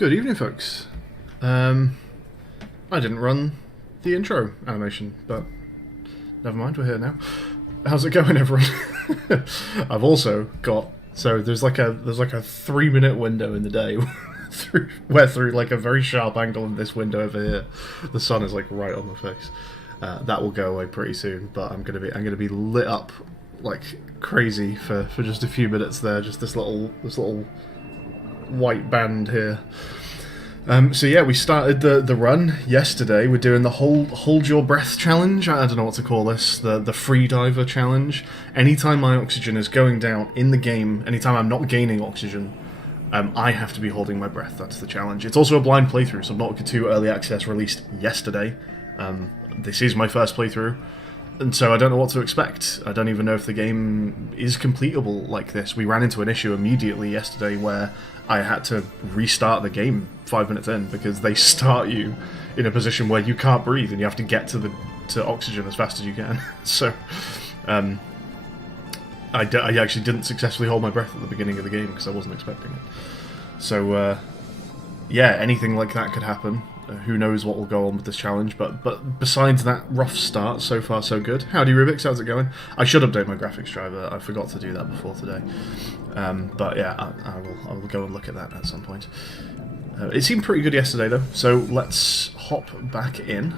Good evening, folks. I didn't run the intro animation, but never mind, we're here now. How's it going, everyone? I've also got there's like a 3-minute window in the day through like a very sharp angle in this window over here, the sun is like right on the face. That will go away pretty soon, but I'm gonna be lit up like crazy for just a few minutes there. Just this little white band here. So yeah, we started the run yesterday. We're doing the hold your breath challenge. I don't know what to call this. The free diver challenge. Anytime my oxygen is going down in the game, anytime I'm not gaining oxygen, I have to be holding my breath. That's the challenge. It's also a blind playthrough. Subnautica 2 Early Access released yesterday. This is my first playthrough, and so I don't know what to expect. I don't even know if the game is completable like this. We ran into an issue immediately yesterday where I had to restart the game 5 minutes in because they start you in a position where you can't breathe and you have to get to oxygen as fast as you can. So I actually didn't successfully hold my breath at the beginning of the game because I wasn't expecting it. So yeah, anything like that could happen. Who knows what will go on with this challenge, but besides that rough start, so far so good. Howdy Rubik's, how's it going? I should update my graphics driver, I forgot to do that before today. But yeah, I will go and look at that at some point. It seemed pretty good yesterday though, so let's hop back in.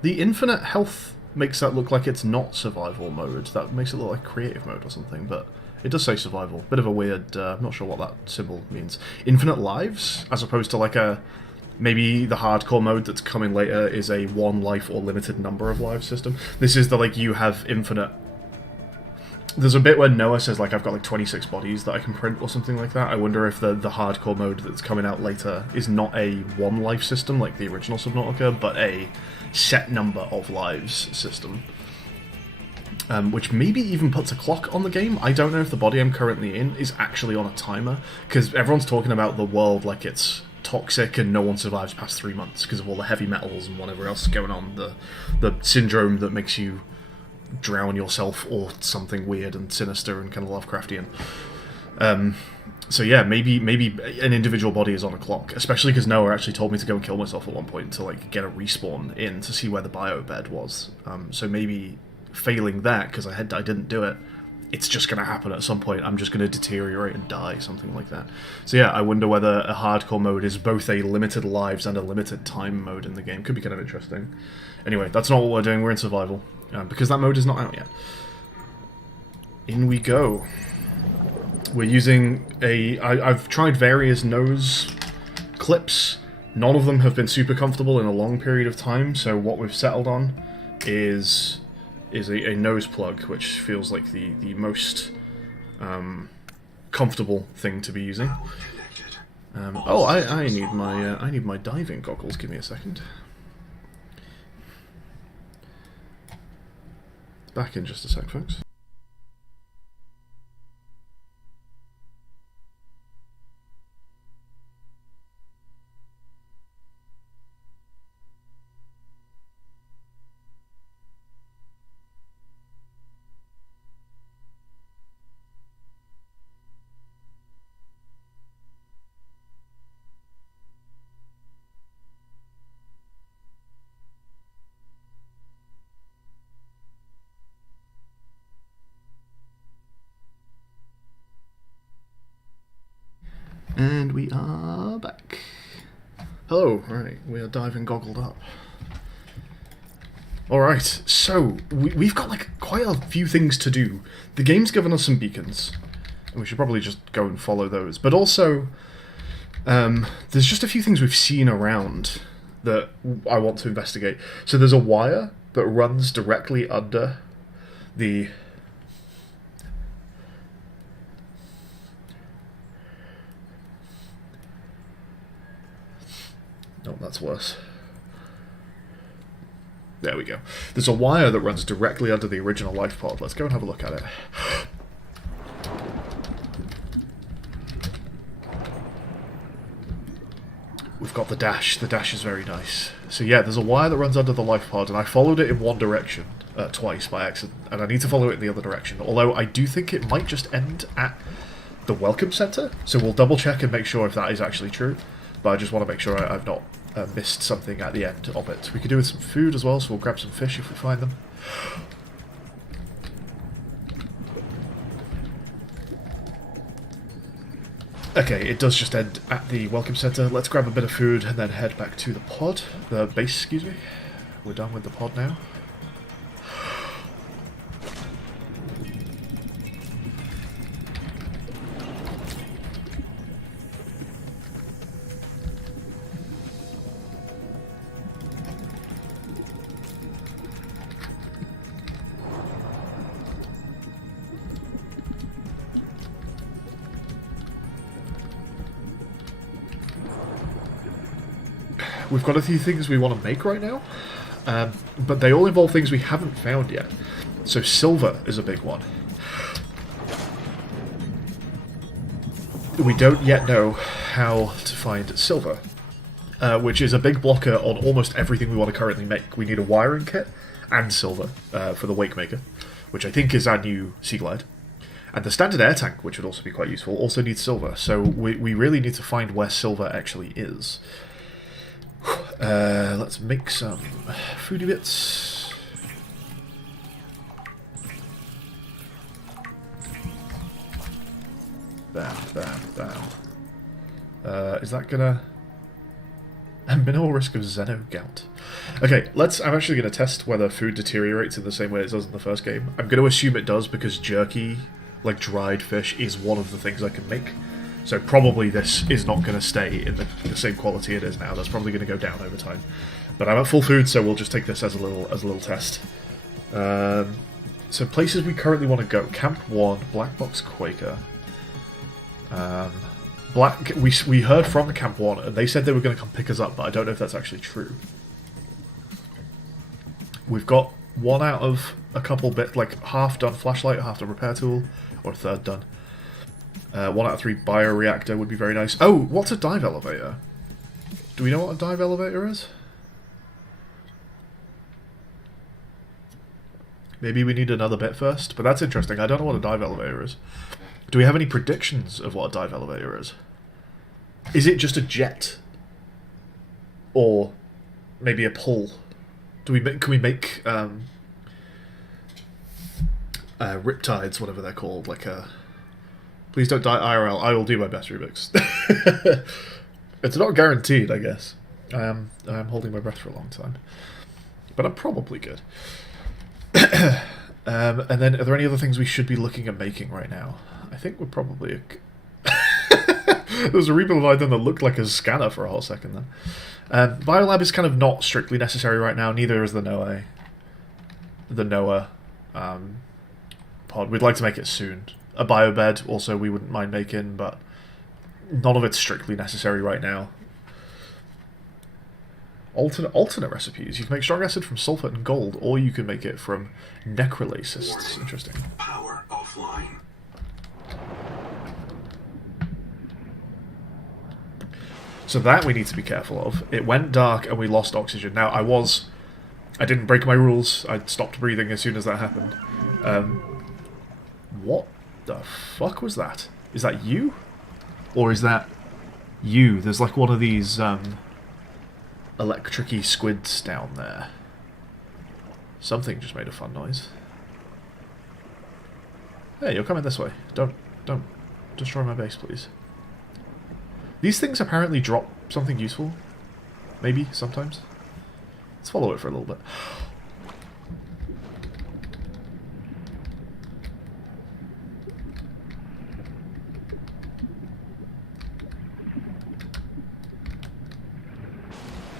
The infinite health makes that look like it's not survival mode. That makes it look like creative mode or something, but it does say survival. Bit of a weird, I'm not sure what that symbol means. Infinite lives, as opposed to like maybe the hardcore mode that's coming later is a 1 life or limited number of lives system. This is the like you have infinite. There's a bit where Noah says like I've got like 26 bodies that I can print or something like that. I wonder if the hardcore mode that's coming out later is not a 1 life system like the original Subnautica, but a set number of lives system. Which maybe even puts a clock on the game. I don't know if the body I'm currently in is actually on a timer, because everyone's talking about the world like it's toxic and no one survives past 3 months because of all the heavy metals and whatever else is going on, the syndrome that makes you drown yourself or something weird and sinister and kind of Lovecraftian. So yeah, maybe an individual body is on a clock, especially because Noah actually told me to go and kill myself at one point to like get a respawn in to see where the bio bed was. So maybe failing that, because I didn't do it, it's just going to happen at some point. I'm just going to deteriorate and die, something like that. So yeah, I wonder whether a hardcore mode is both a limited lives and a limited time mode in the game. Could be kind of interesting. Anyway, that's not what we're doing. We're in survival, because that mode is not out yet. In we go. We're using I've tried various nose clips. None of them have been super comfortable in a long period of time, so what we've settled on is a nose plug, which feels like the most comfortable thing to be using. Oh, I need my diving goggles. Give me a second. Back in just a sec, folks. And we are back. Hello, right, we are diving goggled up. Alright, so we've got like quite a few things to do. The game's given us some beacons, and we should probably just go and follow those. But also, there's just a few things we've seen around that I want to investigate. So there's a wire that runs directly under the... No, that's worse. There we go. There's a wire that runs directly under the original life pod. Let's go and have a look at it. We've got the dash. The dash is very nice. So yeah, there's a wire that runs under the life pod, and I followed it in one direction. twice by accident, and I need to follow it in the other direction. Although I do think it might just end at the Welcome Center, so we'll double check and make sure if that is actually true. But I just want to make sure I've not missed something at the end of it. We could do with some food as well, so we'll grab some fish if we find them. Okay, it does just end at the Welcome Center. Let's grab a bit of food and then head back to the pod. The base, excuse me. We're done with the pod now. We've got a few things we want to make right now, but they all involve things we haven't found yet. So silver is a big one. We don't yet know how to find silver, which is a big blocker on almost everything we want to currently make. We need a wiring kit and silver for the Wake Maker, which I think is our new Sea Glide. And the standard air tank, which would also be quite useful, also needs silver. So we really need to find where silver actually is. Let's make some foodie bits. Bam, bam, bam. Is that gonna... A minimal risk of Xeno gout. Okay, I'm actually gonna test whether food deteriorates in the same way it does in the first game. I'm gonna assume it does because jerky, like dried fish, is one of the things I can make. So probably this is not going to stay in the same quality it is now. That's probably going to go down over time. But I'm at full food, so we'll just take this as a little test. So places we currently want to go: Camp 1, Black Box Quaker. We heard from Camp 1, and they said they were going to come pick us up, but I don't know if that's actually true. We've got one out of a couple bit, like half done flashlight, half done repair tool, or a third done. 1 out of 3 bioreactor would be very nice. Oh, what's a dive elevator? Do we know what a dive elevator is? Maybe we need another bit first, but that's interesting. I don't know what a dive elevator is. Do we have any predictions of what a dive elevator is? Is it just a jet? Or maybe a pull? Can we make riptides, whatever they're called, like a... Please don't die IRL. I will do my best, Rubik's. It's not guaranteed, I guess. I am holding my breath for a long time. But I'm probably good. And then, are there any other things we should be looking at making right now? I think we're probably... There was a rebuild I'd done that looked like a scanner for a whole second then. Biolab is kind of not strictly necessary right now. Neither is the Noah pod. We'd like to make it soon. A biobed also we wouldn't mind making, but none of it's strictly necessary right now. Alternate recipes. You can make strong acid from sulfate and gold, or you can make it from necrolacists. Interesting. Power offline. So that we need to be careful of. It went dark and we lost oxygen. Now I didn't break my rules. I stopped breathing as soon as that happened. What the fuck was that? Is that you? Or is that you? There's like one of these electric-y squids down there. Something just made a fun noise. Hey, you're coming this way. Don't destroy my base, please. These things apparently drop something useful. Maybe, sometimes. Let's follow it for a little bit.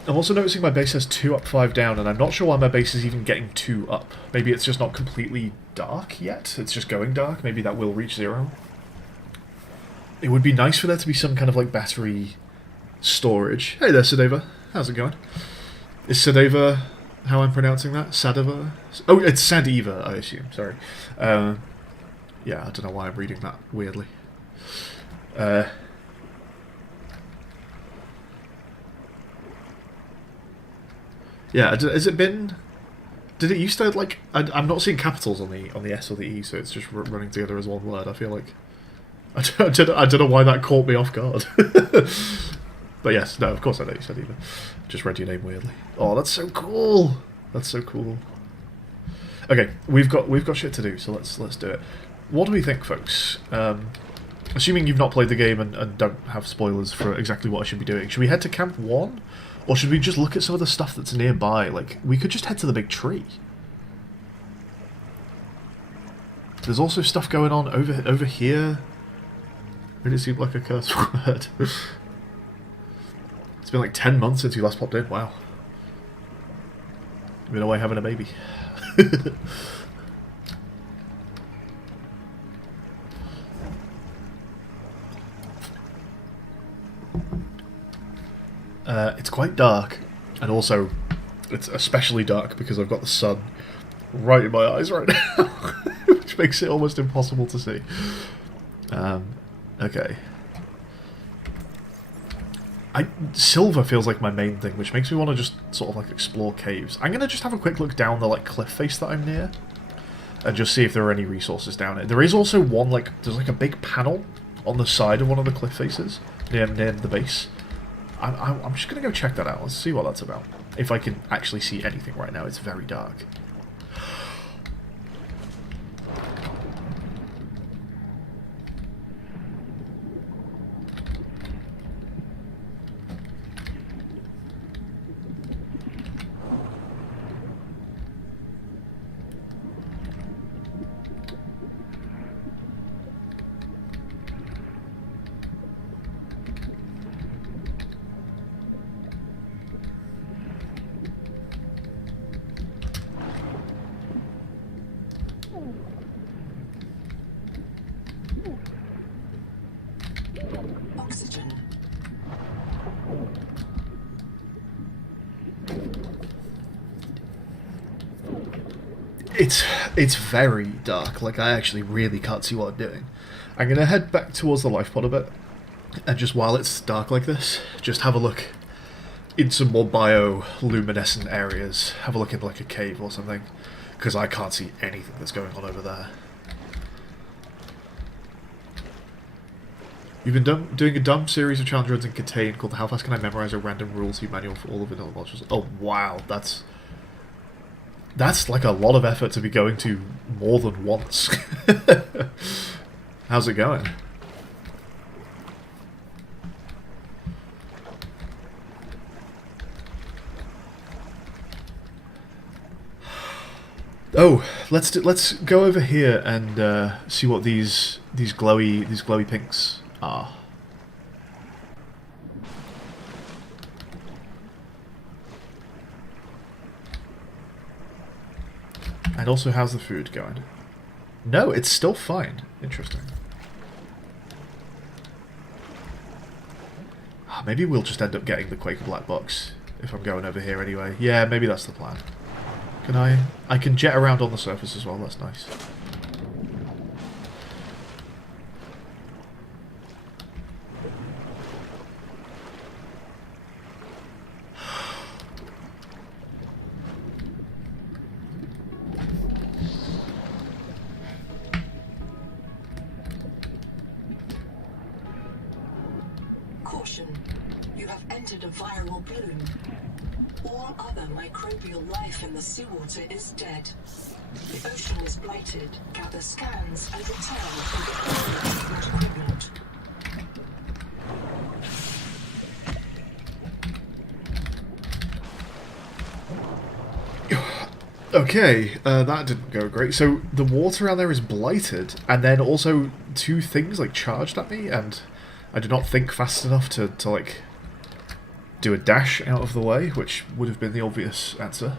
I'm also noticing my base has 2 up, 5 down, and I'm not sure why my base is even getting 2 up. Maybe it's just not completely dark yet. It's just going dark. Maybe that will reach 0. It would be nice for there to be some kind of like battery storage. Hey there, Sadeva. How's it going? Is Sadeva how I'm pronouncing that? Sadeva? Oh, it's Sadiva, I assume. Sorry. Yeah, I don't know why I'm reading that weirdly. Yeah, has it been... Did it used to, like... I'm not seeing capitals on the S or the E, so it's just running together as one word. I feel like... I don't know why that caught me off guard. But yes, no, of course I know you said either. Just read your name weirdly. Oh, that's so cool! That's so cool. Okay, we've got shit to do, so let's do it. What do we think, folks? Assuming you've not played the game and don't have spoilers for exactly what I should be doing, should we head to Camp 1? Or should we just look at some of the stuff that's nearby? Like, we could just head to the big tree. There's also stuff going on over here. Really seemed like a curse word. It's been like 10 months since you last popped in. Wow. You've been away having a baby. It's quite dark, and also it's especially dark because I've got the sun right in my eyes right now, which makes it almost impossible to see. Okay. Silver feels like my main thing, which makes me want to just sort of like explore caves. I'm gonna just have a quick look down the like cliff face that I'm near, and just see if there are any resources down it. There is also one there's like a big panel on the side of one of the cliff faces near the base. I'm just gonna go check that out. Let's see what that's about. If I can actually see anything right now, it's very dark. Oxygen. It's very dark. Like, I actually really can't see what I'm doing. I'm gonna head back towards the life pod a bit, and just while it's dark like this, just have a look in some more bioluminescent areas. Have a look in like a cave or something, because I can't see anything that's going on over there. You've been doing a dumb series of challenge runs in Contain called How Fast Can I Memorize a Random Rules Manual for all the vanilla modules. Oh wow, that's like a lot of effort to be going to more than once. How's it going? Oh, let's go over here and see what these glowy pinks are. And also, how's the food going? No, it's still fine. Interesting. Maybe we'll just end up getting the Quaker Black Box if I'm going over here anyway. Yeah, maybe that's the plan. Can I can jet around on the surface as well, that's nice. Caution. You have entered a viral bloom. All other microbial life in the seawater is dead. The ocean is blighted. Gather scans and return with the equipment. Okay, that didn't go great. So the water around there is blighted, and then also two things like charged at me, and I did not think fast enough to like do a dash out of the way, which would have been the obvious answer.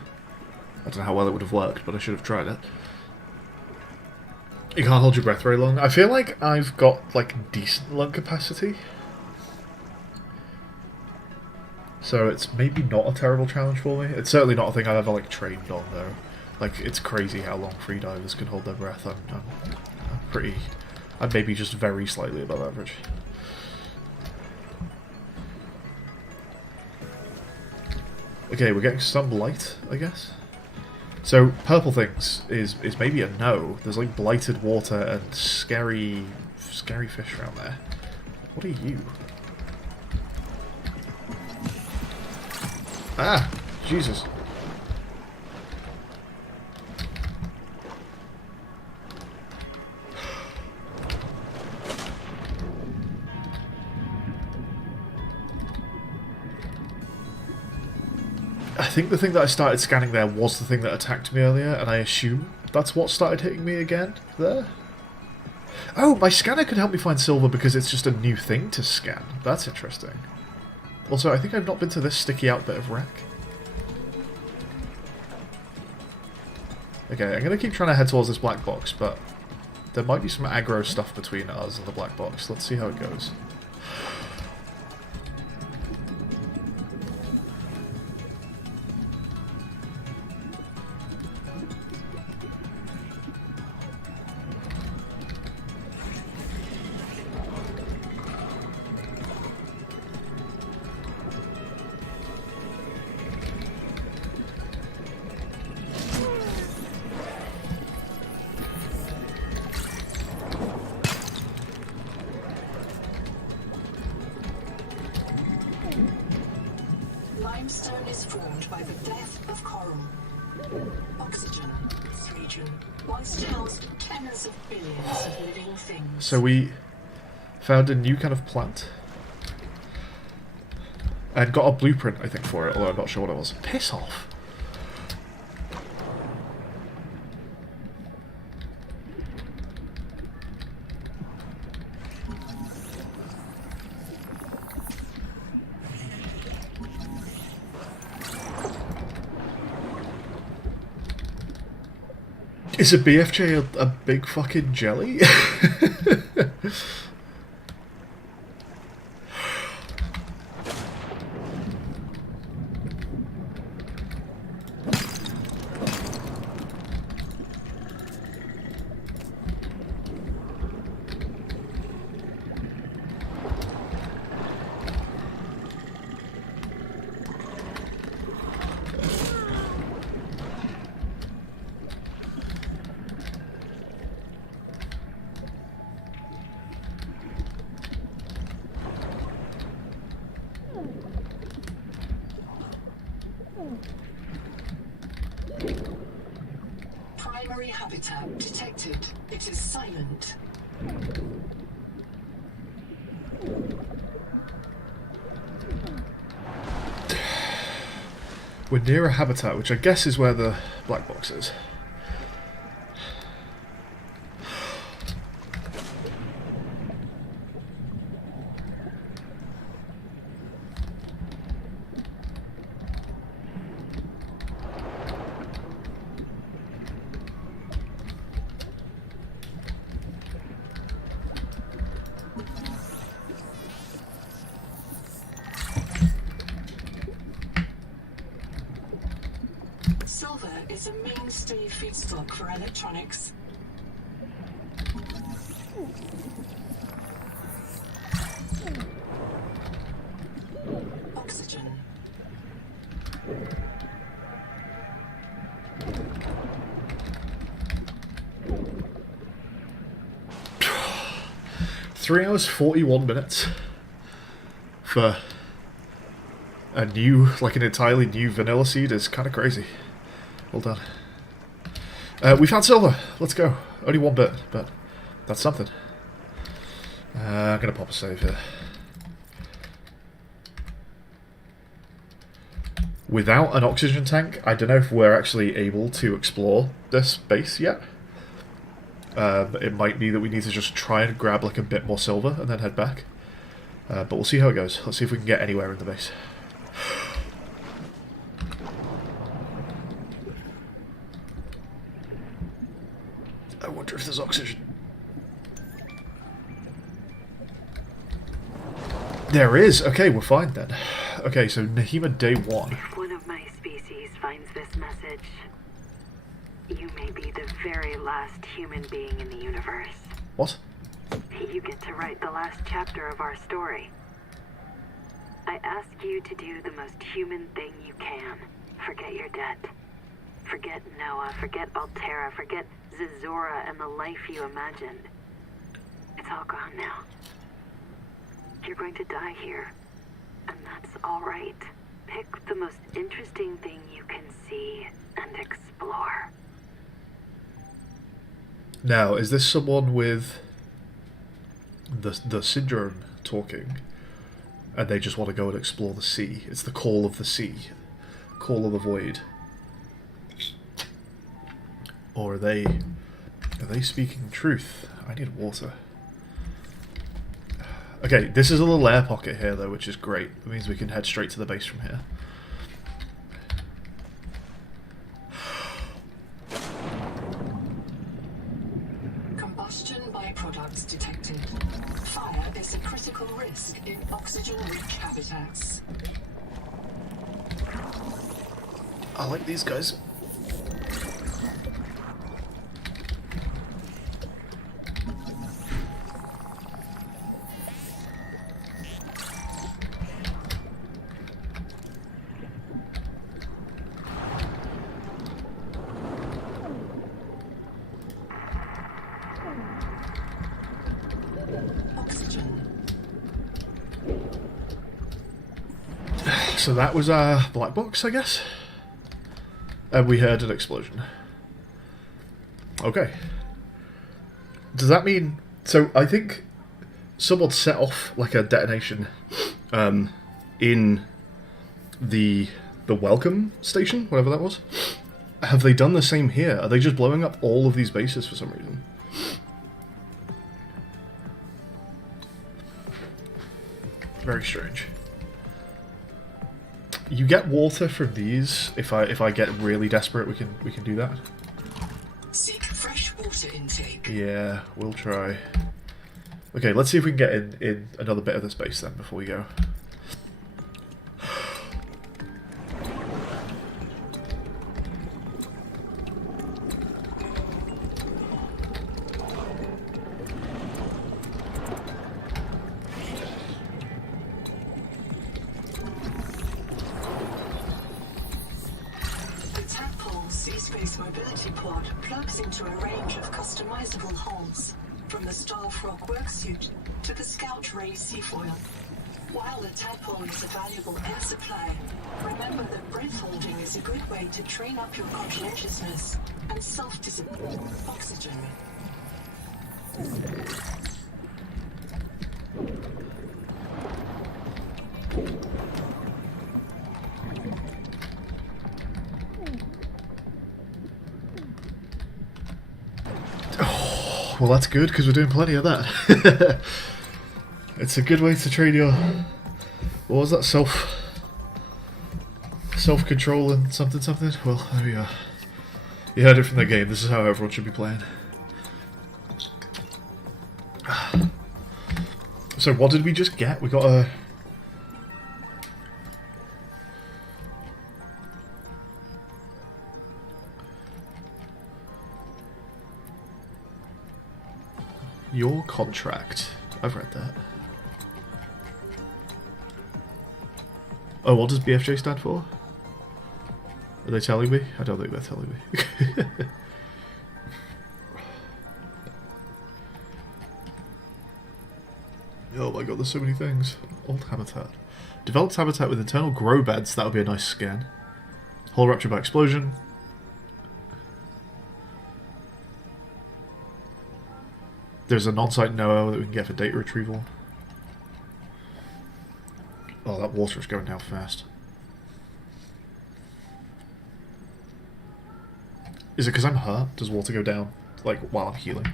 I don't know how well it would have worked, but I should have tried it. You can't hold your breath very long. I feel like I've got like decent lung capacity, so it's maybe not a terrible challenge for me. It's certainly not a thing I've ever like trained on though. Like, it's crazy how long freedivers can hold their breath. I'm maybe just very slightly above average. Okay, we're getting some light, I guess. So purple things is maybe a no. There's like blighted water and scary fish around there. What are you? Ah, Jesus. I think the thing that I started scanning there was the thing that attacked me earlier, and I assume that's what started hitting me again there. Oh, my scanner could help me find silver because it's just a new thing to scan. That's interesting. Also, I think I've not been to this sticky out bit of wreck. Okay, I'm going to keep trying to head towards this black box, but there might be some aggro stuff between us and the black box. Let's see how it goes. Limestone is formed by the death of coral. Oxygen. This region once housed tens of billions of living things. So we found a new kind of plant. And got a blueprint, I think, for it, although I'm not sure what it was. Piss off! Is a BFJ a big fucking jelly? Primary habitat detected. It is silent. We're near a habitat, which I guess is where the black box is. Silver is a mainstay feedstock for electronics. Oxygen. Three hours 41 minutes for a new, like an entirely new vanilla seed is kind of crazy. Well done. We found silver. Let's go. Only one bit, but that's something. I'm gonna pop a save here. Without an oxygen tank, I don't know if we're actually able to explore this base yet. It might be that we need to just try and grab like a bit more silver and then head back. But we'll see how it goes. Let's see if we can get anywhere in the base. I wonder if there's oxygen. There is! Okay, we're fine then. Okay, so Nahima Day 1. If one of my species finds this message, you may be the very last human being in the universe. What? You get to write the last chapter of our story. I ask you to do the most human thing you can. Forget your debt. Forget Noah, forget Altera, forget Zazora and the life you imagined. It's all gone now. You're going to die here, and that's all right. Pick the most interesting thing you can see and explore. Now, is this someone with the syndrome talking, and they just want to go and explore the sea? It's the call of the sea, call of the void. Or are they speaking truth? I need water. Okay, this is a little air pocket here though, which is great. It means we can head straight to the base from here. Combustion byproducts detected. Fire is a critical risk in oxygen-rich habitats. I like these guys. So that was our black box, I guess. And we heard an explosion. Okay. Does that mean... So I think someone set off like a detonation in the welcome station, whatever that was. Have they done the same here? Are they just blowing up all of these bases for some reason? Very strange. You get water from these. If I get really desperate, we can do that. Seek fresh water intake. Yeah, we'll try. Okay, let's see if we can get in another bit of the space then before we go. Space mobility pod plugs into a range of customizable holes, from the Starfrog worksuit to the Scout Ray seafoil. While the tadpole is a valuable air supply, remember that breath holding is a good way to train up your conscientiousness and self-discipline. Oxygen. Well, that's good, because we're doing plenty of that. It's a good way to train your... What was that? Self-control and something something? Well, there we are. You heard it from the game. This is how everyone should be playing. So what did we just get? We got a... Your contract. I've read that. Oh, what does BFJ stand for? Are they telling me? I don't think they're telling me. Oh my god, there's so many things. Old habitat. Developed habitat with internal grow beds. That would be a nice scan. Hull rupture by explosion. There's an on-site NOAA that we can get for data retrieval. Oh, that water is going down fast. Is it because I'm hurt? Does water go down, like, while I'm healing?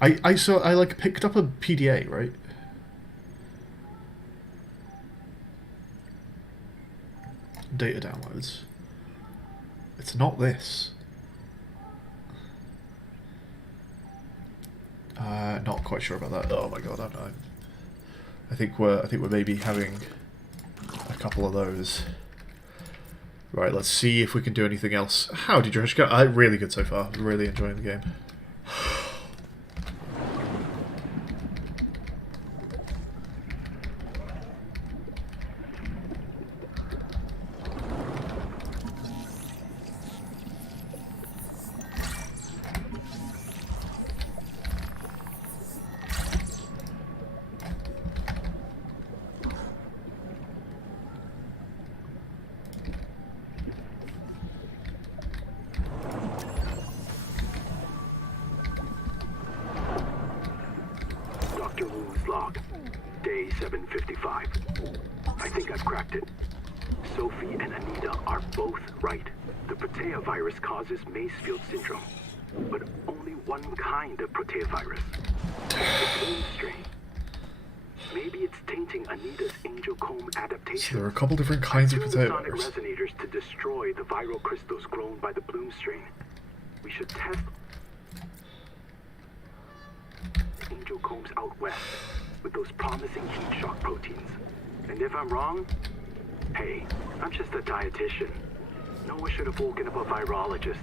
I like picked up a PDA, right? Data downloads. It's not this. Not quite sure about that. Oh my god, I think we're maybe having a couple of those. Right, let's see if we can do anything else. How did yours go? Really good so far. Really enjoying the game. Master wounds log. Day 755. I think I've cracked it. Sophie and Anita are both right. The Protea virus causes Macefield syndrome, but only one kind of Protea virus. The Bloom strain. Maybe it's tainting Anita's angel comb adaptation. So there are a couple different kinds of Protea sonic virus. resonators to destroy the viral crystals grown by the Bloom strain. We should test angel combs out west with those promising heat shock proteins. And if I'm wrong, hey, I'm just a dietitian. No one should have woken up a virologist.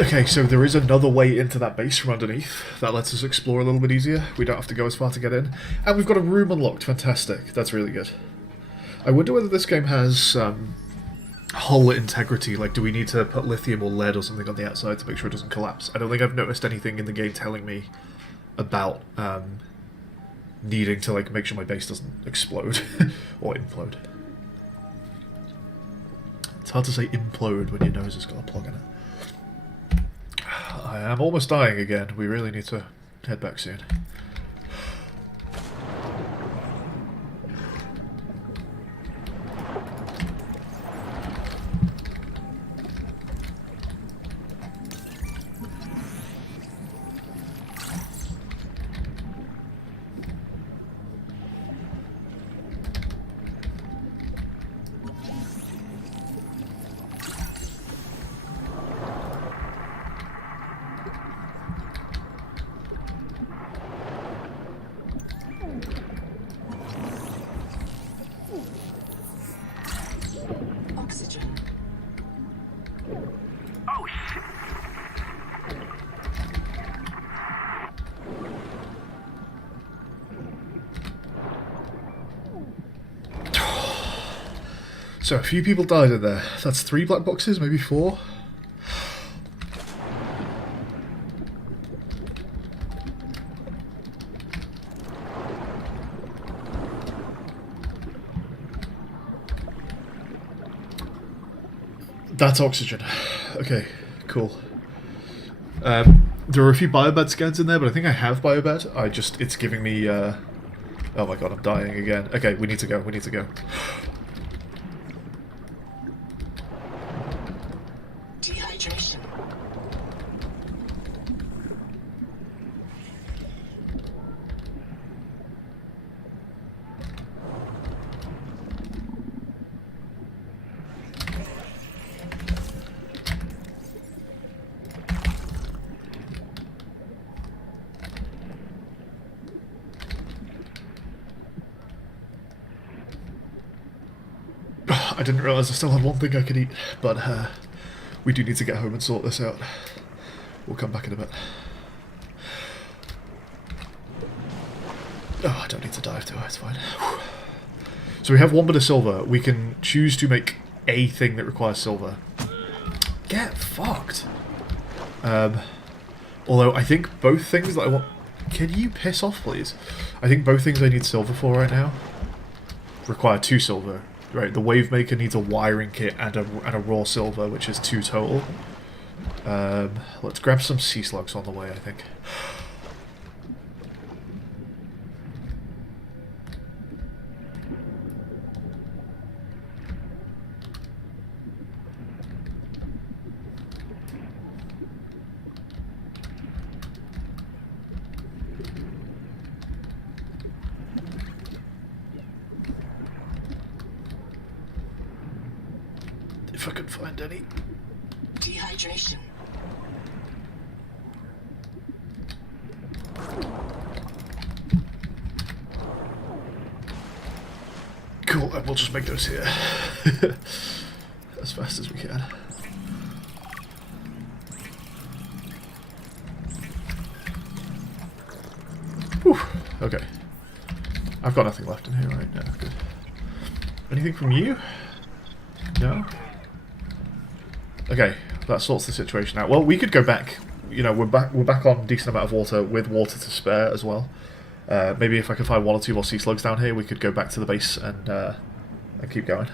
Okay, so there is another way into that base from underneath. That lets us explore a little bit easier. We don't have to go as far to get in. And we've got a room unlocked. Fantastic. That's really good. I wonder whether this game has hull integrity. Like, do we need to put lithium or lead or something on the outside to make sure it doesn't collapse? I don't think I've noticed anything in the game telling me about needing to like make sure my base doesn't explode or implode. It's hard to say implode when your nose has got a plug in it. I am almost dying again. We really need to head back soon. Oxygen. Oh, shit. So a few people died in there. That's 3 black boxes, maybe 4. That's oxygen. Okay, cool. There are a few biobed scans in there, but I think I have biobed. It's giving me, oh my god, I'm dying again. Okay, we need to go, we need to go. Dehydration. I didn't realise I still had one thing I could eat, but we do need to get home and sort this out. We'll come back in a bit. Oh, I don't need to dive to it, it's fine. So we have 1 bit of silver. We can choose to make a thing that requires silver. Get fucked! Although I think both things that I want... Can you piss off, please? I think both things I need silver for right now require 2 silver. Right, the Wave Maker needs a wiring kit and a raw silver, which is 2 total. Let's grab some sea slugs on the way, I think. If I could find any. Dehydration. Cool, and we'll just make those here. As fast as we can. Whew, okay. I've got nothing left in here right now, good. Anything from you? No? Okay, that sorts the situation out. Well, we could go back. You know, we're back on a decent amount of water, with water to spare as well. Maybe if I can find 1 or 2 more sea slugs down here, we could go back to the base and keep going.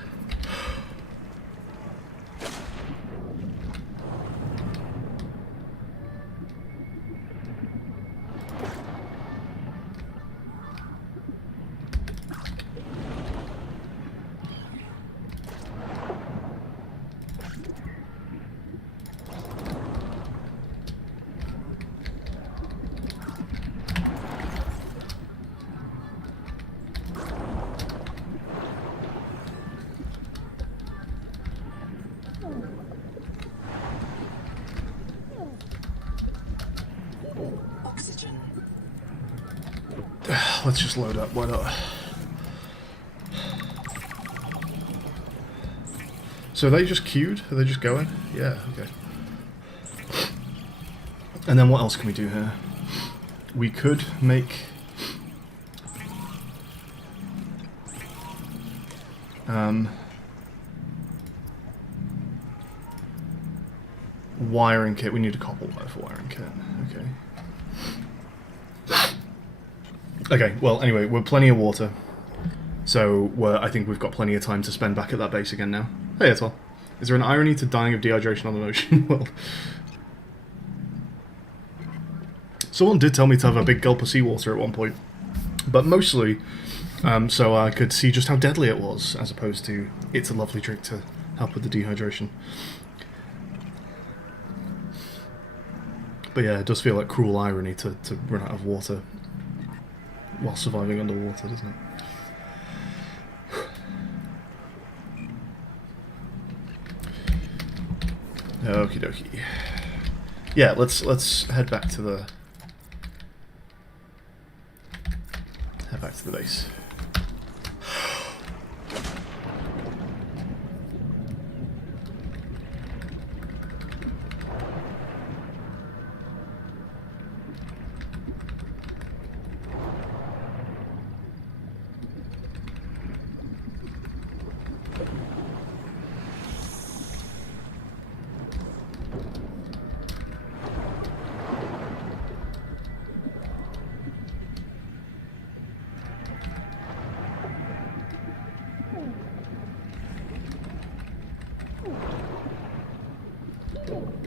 Oxygen. Let's just load up, why not? So are they just queued? Are they just going? Yeah, okay. And then what else can we do here? We could make... wiring kit. We need a copper wire for wiring kit. Okay. Okay, well, anyway, we're plenty of water. So, I think we've got plenty of time to spend back at that base again now. Hey, as well. Is there an irony to dying of dehydration on the ocean? Well... Someone did tell me to have a big gulp of seawater at one point. But mostly, so I could see just how deadly it was, as opposed to, it's a lovely drink to help with the dehydration. But yeah, it does feel like cruel irony to run out of water while surviving underwater, doesn't it? Okie dokie. Yeah, let's head back to the base.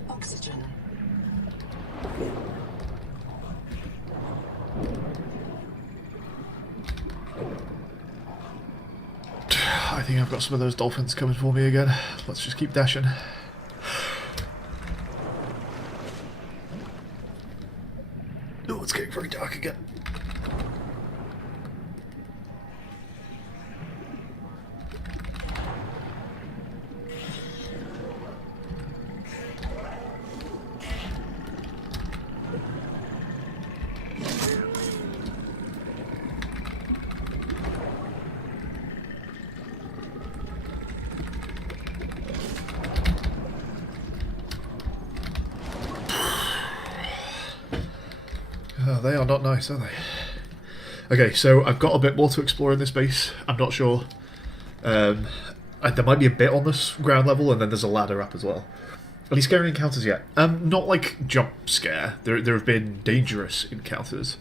Oxygen. I think I've got some of those dolphins coming for me again. Let's just keep dashing. Oh, it's getting very dark again. Oh, they are not nice, are they? Okay, so I've got a bit more to explore in this base. I'm not sure. There might be a bit on this ground level, and then there's a ladder up as well. Any scary encounters yet? Not like jump scare. There have been dangerous encounters.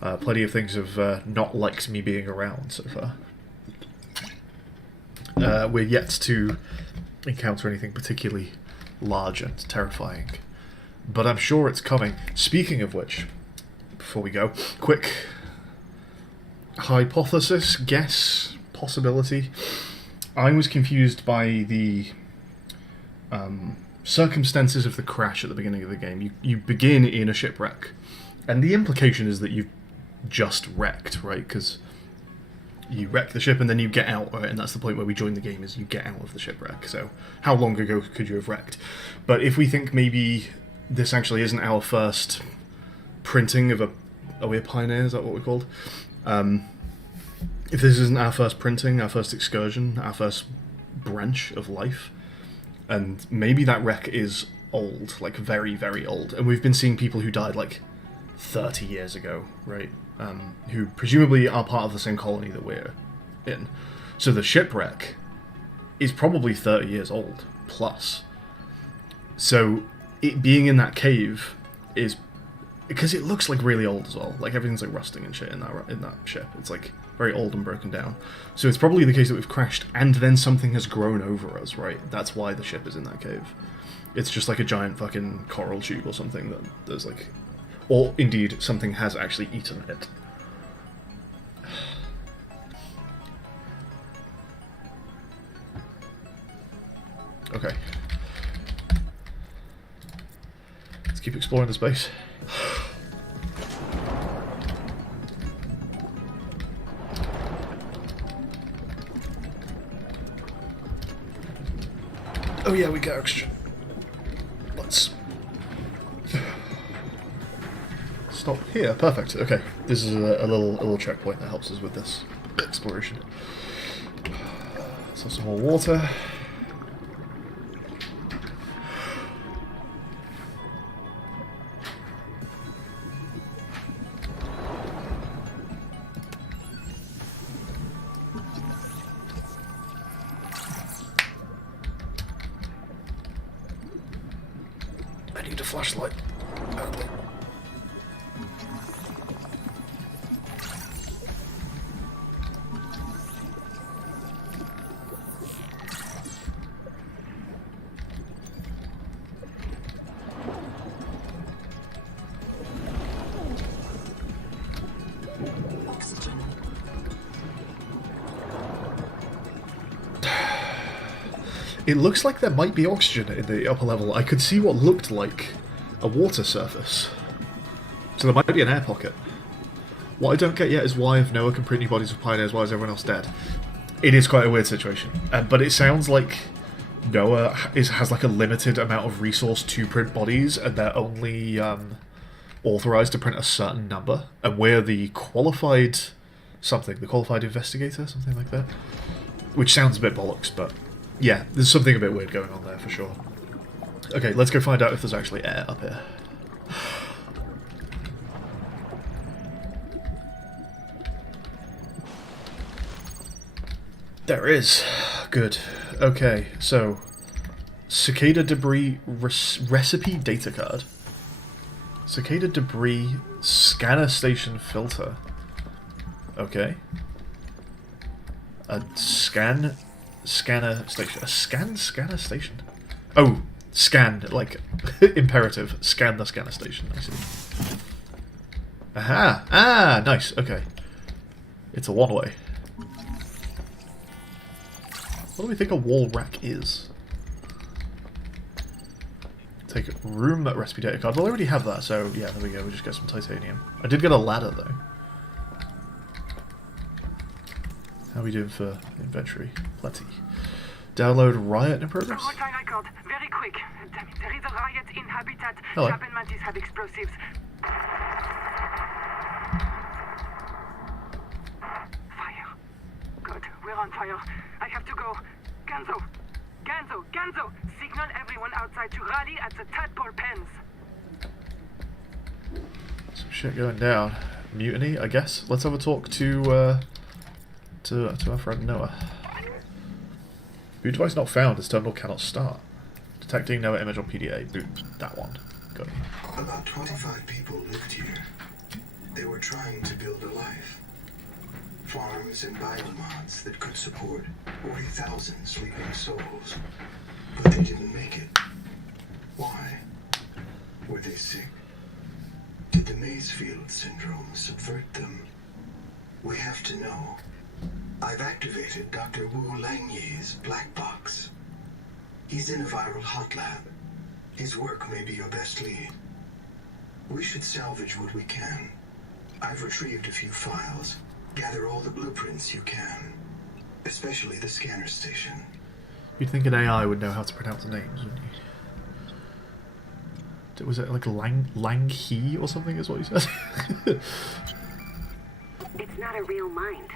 Plenty of things have not liked me being around so far. We're yet to encounter anything particularly large and terrifying. But I'm sure it's coming. Speaking of which, before we go, quick hypothesis, guess, possibility. I was confused by the circumstances of the crash at the beginning of the game. You begin in a shipwreck, and the implication is that you've just wrecked, right? Because you wreck the ship and then you get out, right? And that's the point where we join the game, is you get out of the shipwreck. So how long ago could you have wrecked? But if we think maybe this actually isn't our first printing of a... Are we a pioneer? Is that what we're called? If this isn't our first printing, our first excursion, our first branch of life, and maybe that wreck is old, like very, very old, and we've been seeing people who died like 30 years ago, right? Who presumably are part of the same colony that we're in. So the shipwreck is probably 30 years old, plus. So it being in that cave is... Because it looks like really old as well. Like everything's like rusting and shit in that ship. It's like very old and broken down. So it's probably the case that we've crashed and then something has grown over us, right? That's why the ship is in that cave. It's just like a giant fucking coral tube or something that there's like... Or indeed, something has actually eaten it. Okay. Let's keep exploring the space. Oh yeah, we got oxygen. Let's stop here. Perfect. Okay, this is a little checkpoint that helps us with this exploration. Let's have some more water. I need a flashlight. Oxygen. It looks like there might be oxygen in the upper level. I could see what looked like a water surface. So there might be an air pocket. What I don't get yet is why if Noah can print new bodies of pioneers, why is everyone else dead? It is quite a weird situation. But it sounds like Noah has like a limited amount of resource to print bodies, and they're only authorized to print a certain number. And we're the qualified something, the qualified investigator, something like that. Which sounds a bit bollocks, but yeah, there's something a bit weird going on there for sure. Okay, let's go find out if there's actually air up here. There is. Good. Okay, so cicada debris recipe data card. Cicada debris scanner station filter. Okay. A scanner station. A scanner station. Oh, scan, like imperative. Scan the scanner station. I see. Aha! Ah, nice. Okay. It's a one-way. What do we think a wall rack is? Take room recipe data card. Well, I already have that, so yeah, there we go. We just get some titanium. I did get a ladder though. How are we doing for inventory? Plenty. Download riot in progress. Record. Very quick. There is a riot in Habitat. Hello. Shab and Mantis have explosives. Fire. Good. We're on fire. I have to go. Ganzo! Signal everyone outside to rally at the tadpole pens. Some shit going down. Mutiny, I guess. Let's have a talk to our friend Noah. Boot device not found. This terminal cannot start. Detecting Noah image on PDA. Boot that one. Got it. About 25 people lived here. They were trying to build a life. Farms and biomods that could support 40,000 sleeping souls. But they didn't make it. Why? Were they sick? Did the Maysfield syndrome subvert them? We have to know. I've activated Dr. Wu Langye's black box. He's in a viral hot lab. His work may be your best lead. We should salvage what we can. I've retrieved a few files. Gather all the blueprints you can. Especially the scanner station. You'd think an AI would know how to pronounce the names, wouldn't you? Was it like Lang He or something is what you said? It's not a real mind.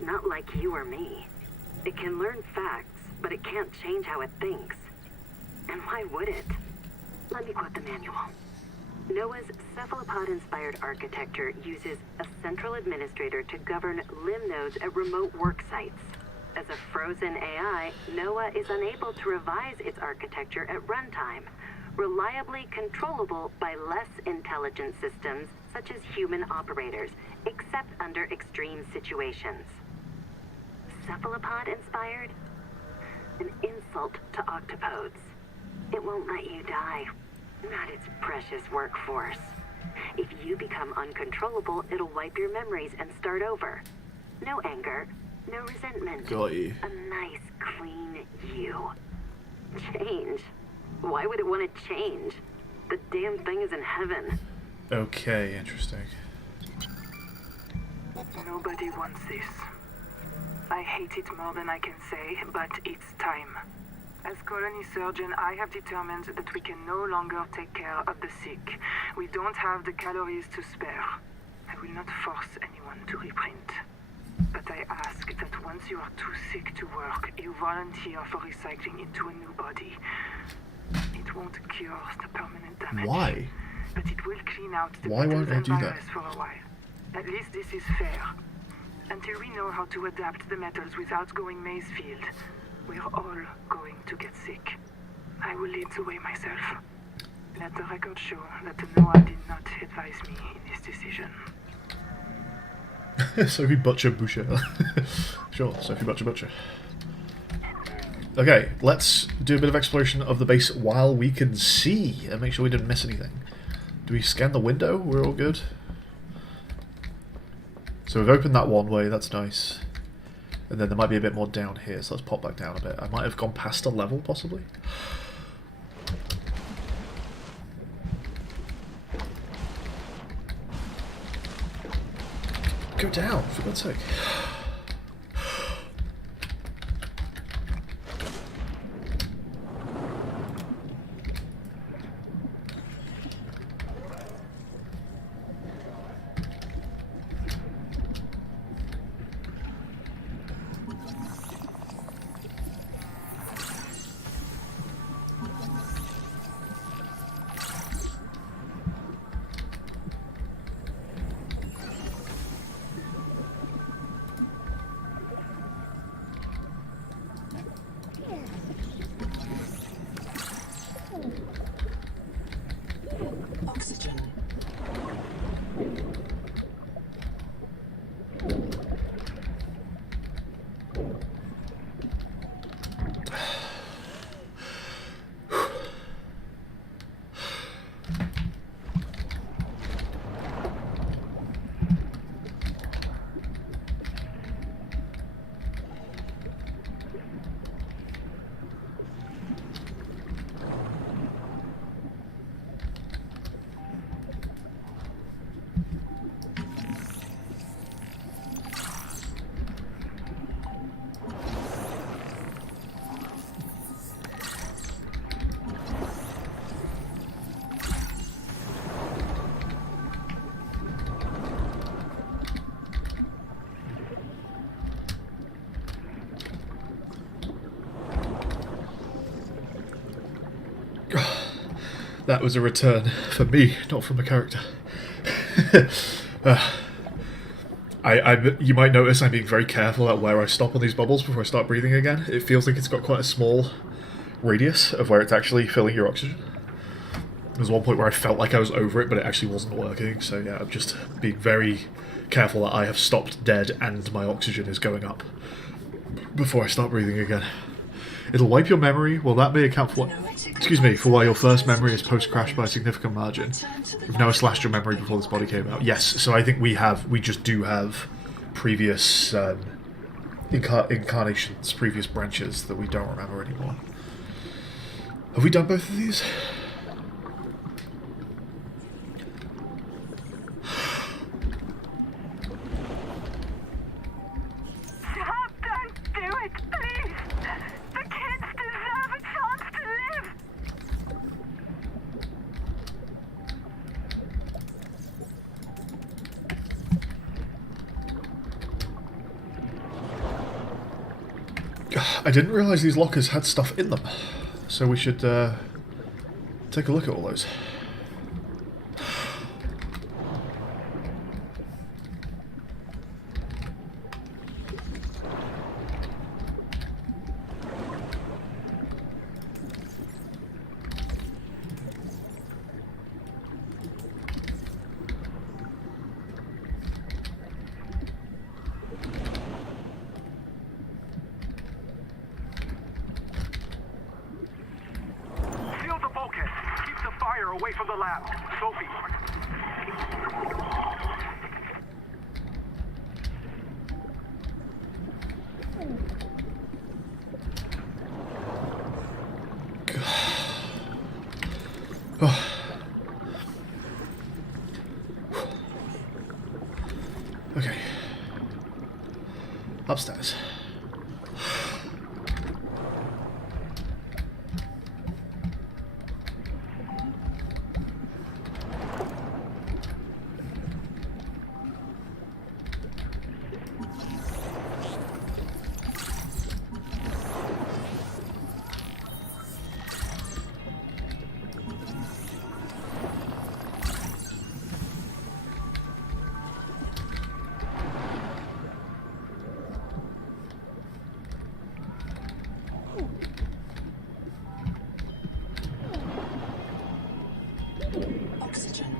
Not like you or me. It can learn facts, but it can't change how it thinks. And why would it? Let me quote the manual. Noah's cephalopod-inspired architecture uses a central administrator to govern limb nodes at remote work sites. As a frozen AI, Noah is unable to revise its architecture at runtime, reliably controllable by less intelligent systems such as human operators, except under extreme situations. Cephalopod inspired? An insult to octopodes. It won't let you die. Not its precious workforce. If you become uncontrollable, it'll wipe your memories and start over. No anger, no resentment. Got you. A nice, clean you. Change. Why would it want to change? The damn thing is in heaven. Okay, interesting. Nobody wants this. I hate it more than I can say, but it's time. As colony surgeon, I have determined that we can no longer take care of the sick. We don't have the calories to spare. I will not force anyone to reprint. But I ask that once you are too sick to work, you volunteer for recycling into a new body. It won't cure the permanent damage. Why? But it will clean out the Why won't metals they and do that? virus for a while. At least this is fair. Until we know how to adapt the metals without going Mazefield, we're all going to get sick. I will lead the way myself. Let the record show that Noah did not advise me in his decision. Sophie Butcher. Sure, Sophie Butcher. Okay, let's do a bit of exploration of the base while we can see and make sure we didn't miss anything. Do we scan the window? We're all good. So we've opened that one way, that's nice. And then there might be a bit more down here, so let's pop back down a bit. I might have gone past a level, possibly. Go down, for God's sake. Oxygen. That was a return for me, not from the character. You might notice I'm being very careful about where I stop on these bubbles before I start breathing again. It feels like it's got quite a small radius of where it's actually filling your oxygen. There's one point where I felt like I was over it, but it actually wasn't working, so yeah, I'm just being very careful that I have stopped dead and my oxygen is going up before I start breathing again. It'll wipe your memory. Well, that may account for for why your first memory is post-crash by a significant margin. We've now slashed your memory before this body came out. Yes, so I think we just do have previous incarnations, previous branches that we don't remember anymore. Have we done both of these? I didn't realise these lockers had stuff in them, so we should take a look at all those. away from the lab. Sophie. Oh. Okay. Upstairs. Oxygen.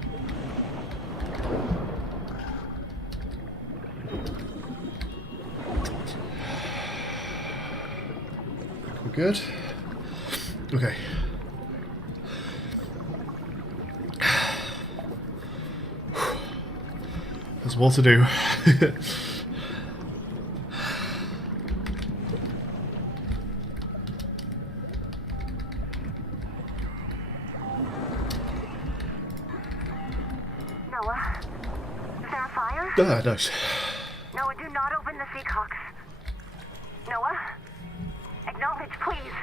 We're good. Okay. There's more to do. Noah, is there a fire? Ah, nice. Noah, do not open the Seacocks. Noah? Acknowledge, please.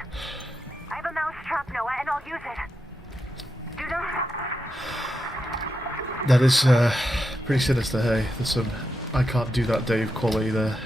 I have a mouse trap, Noah, and I'll use it. Do not... That is pretty sinister, hey. There's some I can't do that Dave quality there.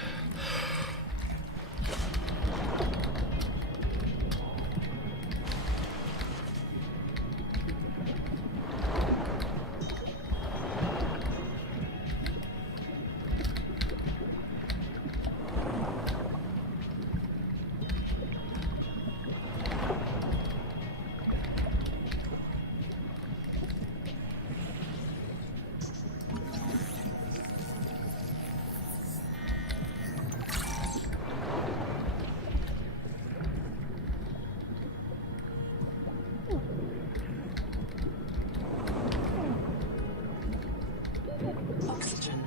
Oxygen.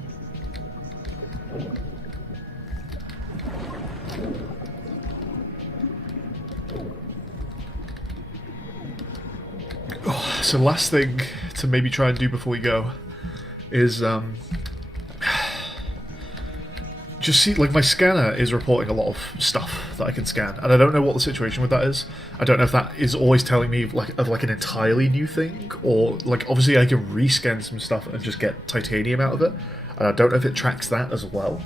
Oh, so last thing to maybe try and do before we go is just see, like, my scanner is reporting a lot of stuff that I can scan, and I don't know what the situation with that is. I don't know if that is always telling me of an entirely new thing, or like obviously I can rescan some stuff and just get titanium out of it, and I don't know if it tracks that as well.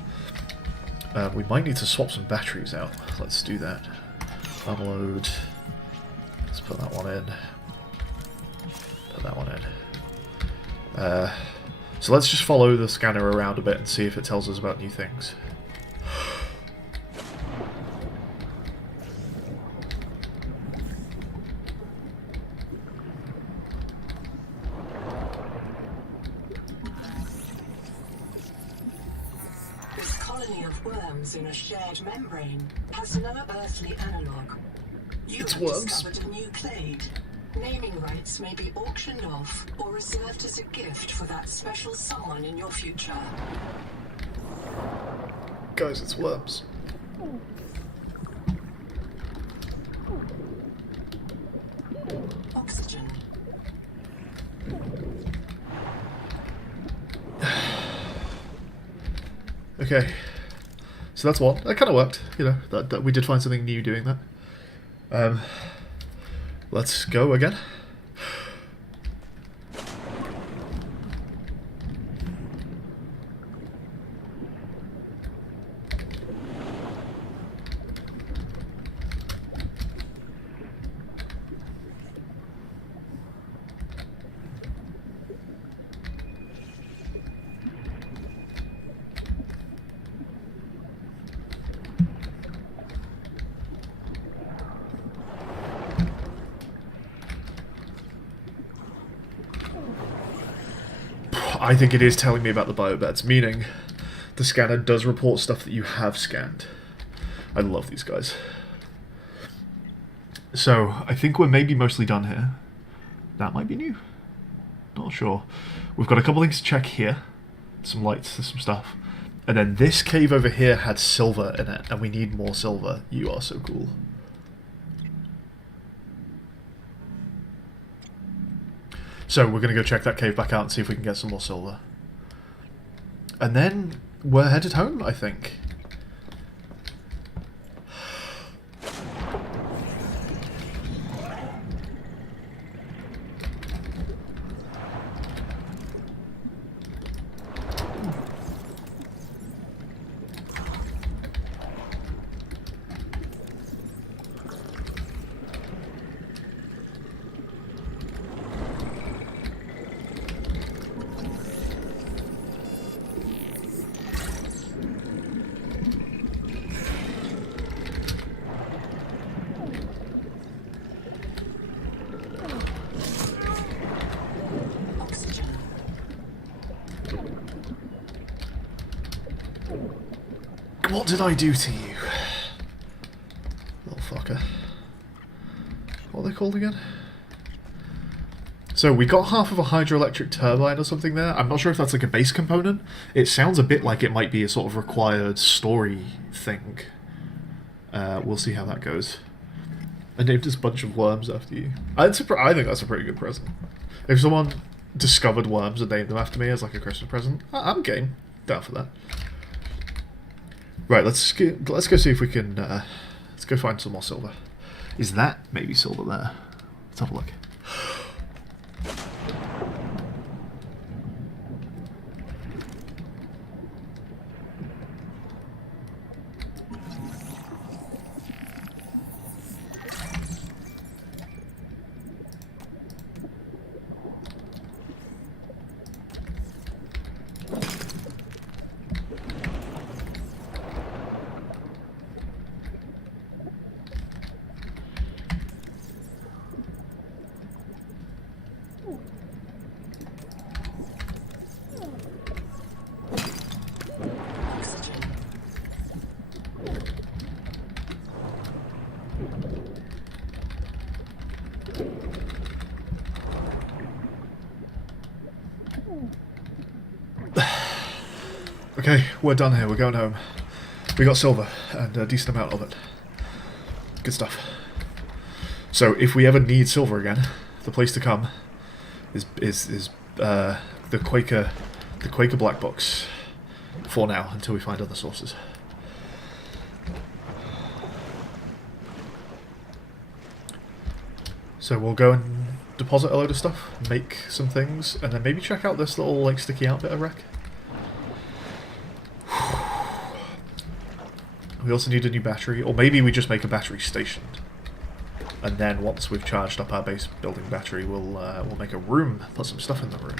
We might need to swap some batteries out. Let's do that. Upload. Let's put that one in. Put that one in. So let's just follow the scanner around a bit and see if it tells us about new things. This colony of worms in a shared membrane has no earthly analog. You It's have worms. discovered a new clade. Naming rights may be auctioned off or reserved as a gift for that special someone in your future. Guys, it's worms. Oxygen. Okay, so that's one. That kind of worked, you know. That we did find something new doing that. Let's go again. I think it is telling me about the biobeds, meaning the scanner does report stuff that you have scanned. I love these guys. So, I think we're maybe mostly done here. That might be new. Not sure. We've got a couple things to check here. Some lights, some stuff. And then this cave over here had silver in it, and we need more silver. You are so cool. So we're going to go check that cave back out and see if we can get some more silver. And then we're headed home, I think. What did I do to you? Little fucker. What are they called again? So we got half of a hydroelectric turbine or something there. I'm not sure if that's like a base component. It sounds a bit like it might be a sort of required story thing. We'll see how that goes. I named this bunch of worms after you. I think that's a pretty good present. If someone discovered worms and named them after me as like a Christmas present, I'm game. Down for that. Right, let's go see if we can. Let's go find some more silver. Is that maybe silver there? Let's have a look. Okay, we're done here. We're going home. We got silver, and a decent amount of it. Good stuff. So, if we ever need silver again, the place to come is the Quaker Black Box. For now, until we find other sources. So we'll go and deposit a load of stuff, make some things, and then maybe check out this little like sticky out bit of wreck. We also need a new battery, or maybe we just make a battery station. And then once we've charged up our base building battery, we'll make a room, put some stuff in the room.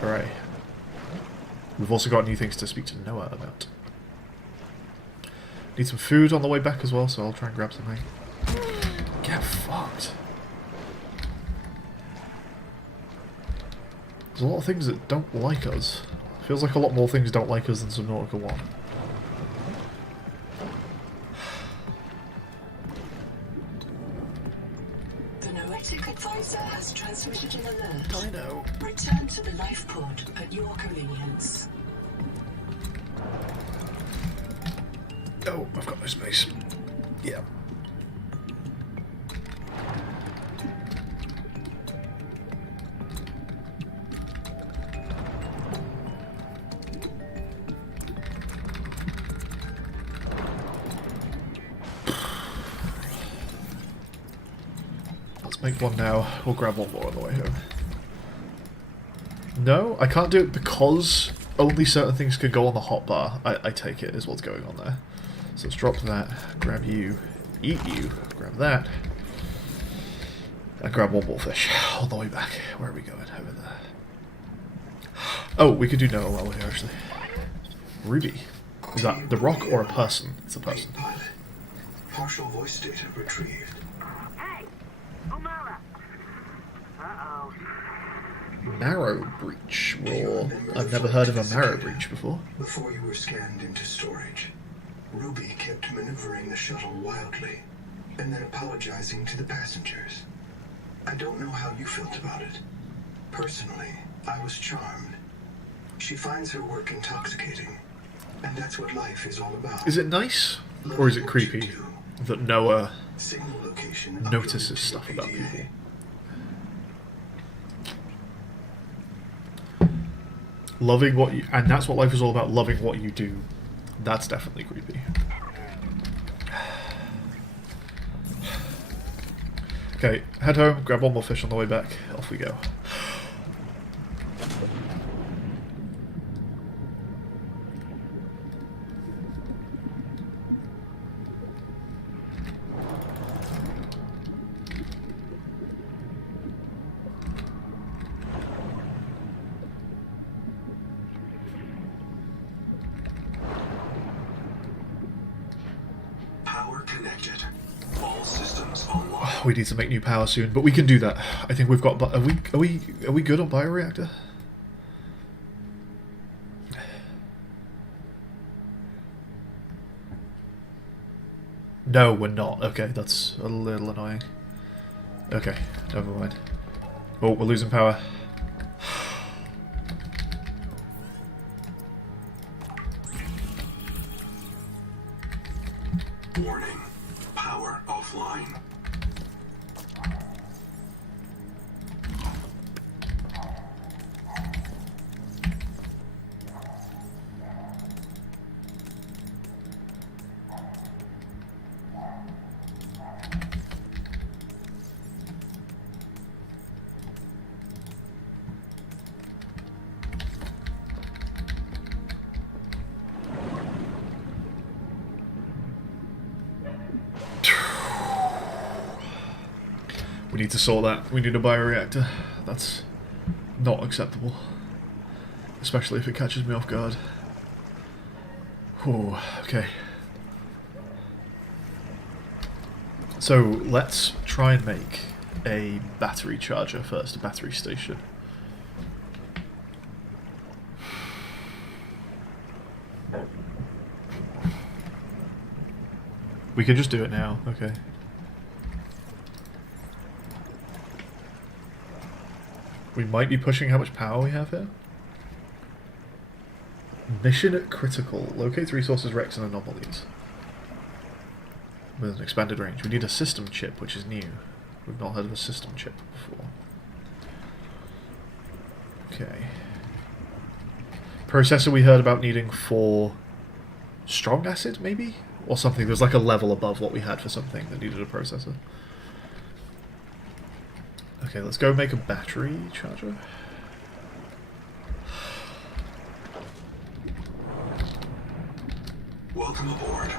Hooray. We've also got new things to speak to Noah about. Need some food on the way back as well, so I'll try and grab something. Get fucked. There's a lot of things that don't like us. Feels like a lot more things don't like us than Subnautica 1. Advisor has transmitted an alert. I know. Return to the life pod at your convenience. Oh, I've got no space. Yeah. Make one now. We'll grab one more on the way home. No, I can't do it because only certain things can go on the hotbar. I take it is what's going on there. So let's drop that, grab you, eat you, grab that, and grab one more fish on the way back. Where are we going? Over there. Oh, we could do Noah while we're here actually. Ruby. Is that the rock or a person? It's a person. Pilot. Partial voice data retrieved. Uh-oh. Marrow breach. Or I've never heard of a marrow breach before. Before you were scanned into storage, Ruby kept maneuvering the shuttle wildly, and then apologizing to the passengers. I don't know how you felt about it. Personally, I was charmed. She finds her work intoxicating, and that's what life is all about. Is it nice, or is it creepy that Noah Signal location notices uploaded to stuff about PDA. people? Loving what you... And that's what life is all about, loving what you do. That's definitely creepy. Okay, head home, grab one more fish on the way back. Off we go. Power connected. All systems online. We need to make new power soon, but we can do that. I think we've got... Are we good on bioreactor? No, we're not. Okay, that's a little annoying. Okay, never mind. Oh, we're losing power. Warning. Power offline. We need to sort that. We need a bioreactor. That's not acceptable. Especially if it catches me off guard. Oh, okay. So let's try and make a battery charger first, a battery station. We can just do it now, okay. We might be pushing how much power we have here. Mission at critical. Locate resources, wrecks, and anomalies. With an expanded range. We need a system chip, which is new. We've not heard of a system chip before. Okay. Processor we heard about needing for strong acid, maybe? Or something. There's like a level above what we had for something that needed a processor. Okay, let's go make a battery charger. Welcome aboard.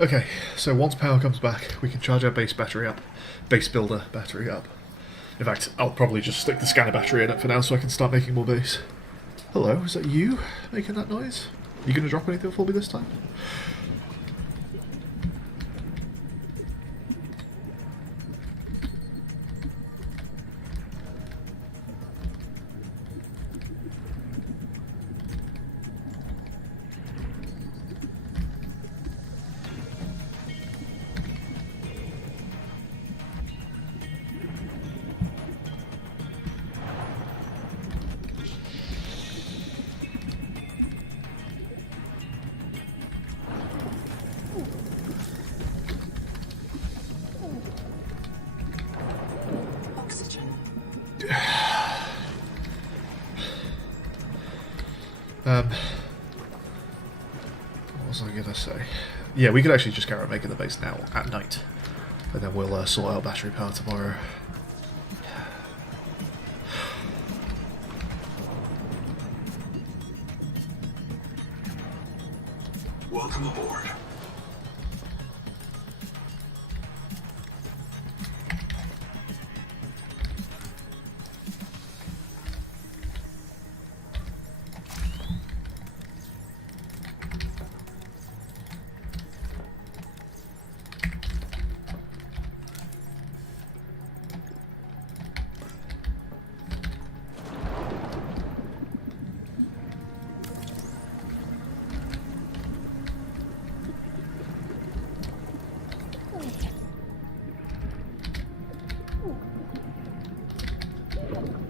Okay, so once power comes back, we can charge our base battery up. Base builder battery up. In fact, I'll probably just stick the scanner battery in it for now so I can start making more base. Hello, is that you making that noise? Are you going to drop anything for me this time? Oxygen. What was I gonna say? Yeah, we could actually just carry on making the base now at night, and then we'll sort out battery power tomorrow. Welcome aboard.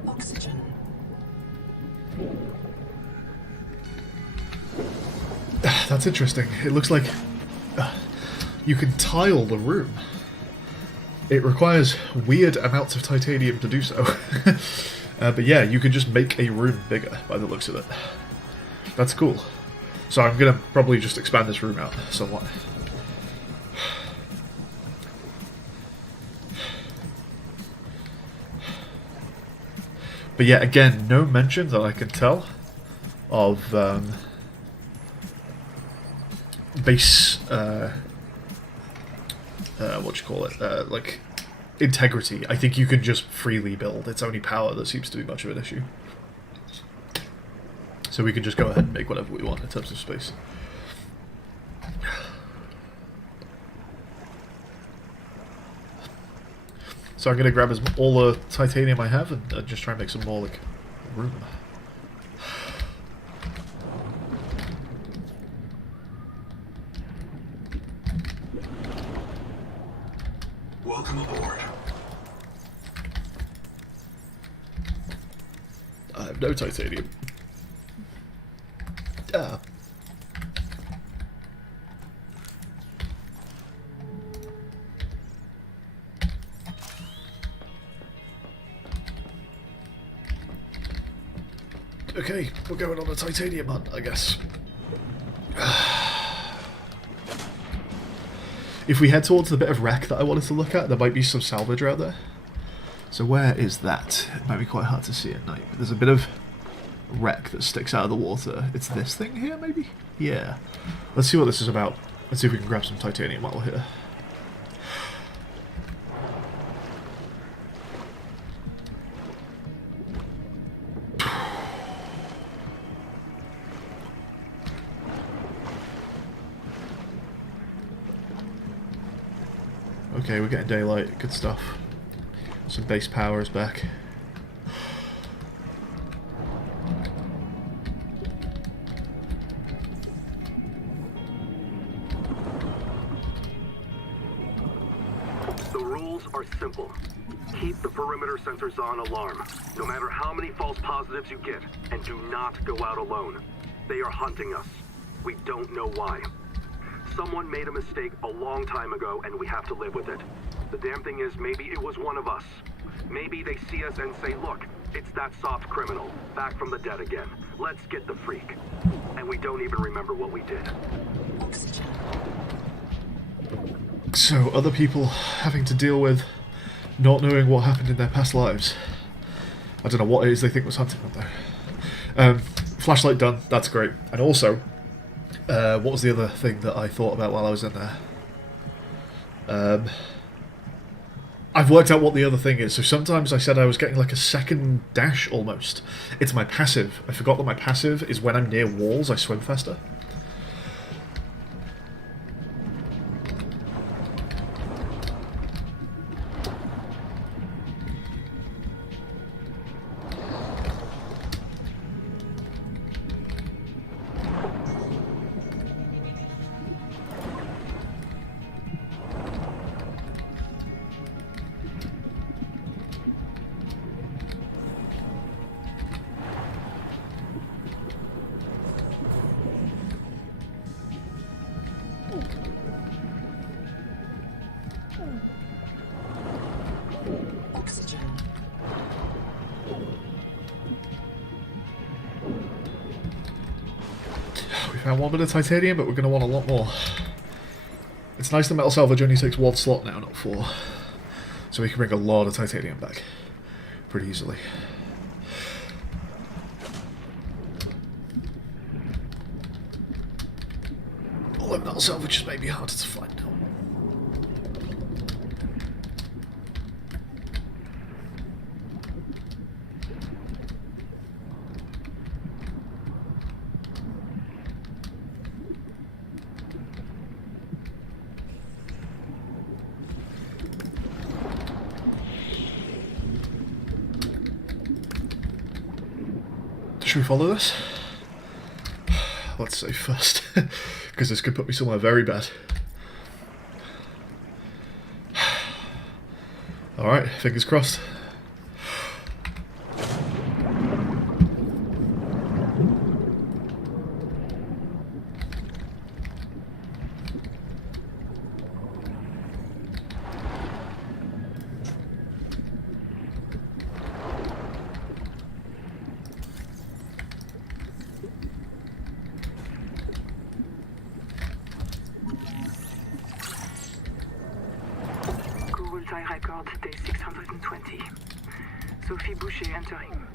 Oxygen. That's interesting. It looks like you can tile the room. It requires weird amounts of titanium to do so. But yeah, you can just make a room bigger by the looks of it. That's cool. So I'm going to probably just expand this room out somewhat. But yeah, again, no mention that I can tell of base, what you call it, like, integrity. I think you can just freely build. It's only power that seems to be much of an issue. So we can just go ahead and make whatever we want in terms of space. So I'm going to grab all the titanium I have and just try and make some more, like, room. Welcome aboard. I have no titanium. Ah. Okay, we're going on a titanium hunt, I guess. If we head towards the bit of wreck that I wanted to look at, there might be some salvage out there. So where is that? It might be quite hard to see at night. But there's a bit of wreck that sticks out of the water. It's this thing here, maybe? Yeah. Let's see what this is about. Let's see if we can grab some titanium while we're here. Okay, we're getting daylight. Good stuff. Some base power is back. The rules are simple. Keep the perimeter sensors on alarm, no matter how many false positives you get, and do not go out alone. They are hunting us. We don't know why. Someone made a mistake a long time ago, and we have to live with it. The damn thing is, maybe it was one of us. Maybe they see us and say, look, it's that soft criminal, back from the dead again. Let's get the freak. And we don't even remember what we did. Oxygen. So, other people having to deal with not knowing what happened in their past lives. I don't know what it is they think was hunting them, though. Flashlight done, that's great. And also, what was the other thing that I thought about while I was in there? I've worked out what the other thing is. So sometimes I said I was getting like a second dash almost. It's my passive. I forgot that my passive is when I'm near walls, I swim faster. Oxygen. We found one bit of titanium, but we're going to want a lot more. It's nice that metal salvage only takes one slot now, not four. So we can bring a lot of titanium back pretty easily. limb that'll salvage is maybe harder to find now. Should we follow this? Let's save first, because this could put me somewhere very bad. Alright, fingers crossed. Record day 620. Sophie Boucher entering.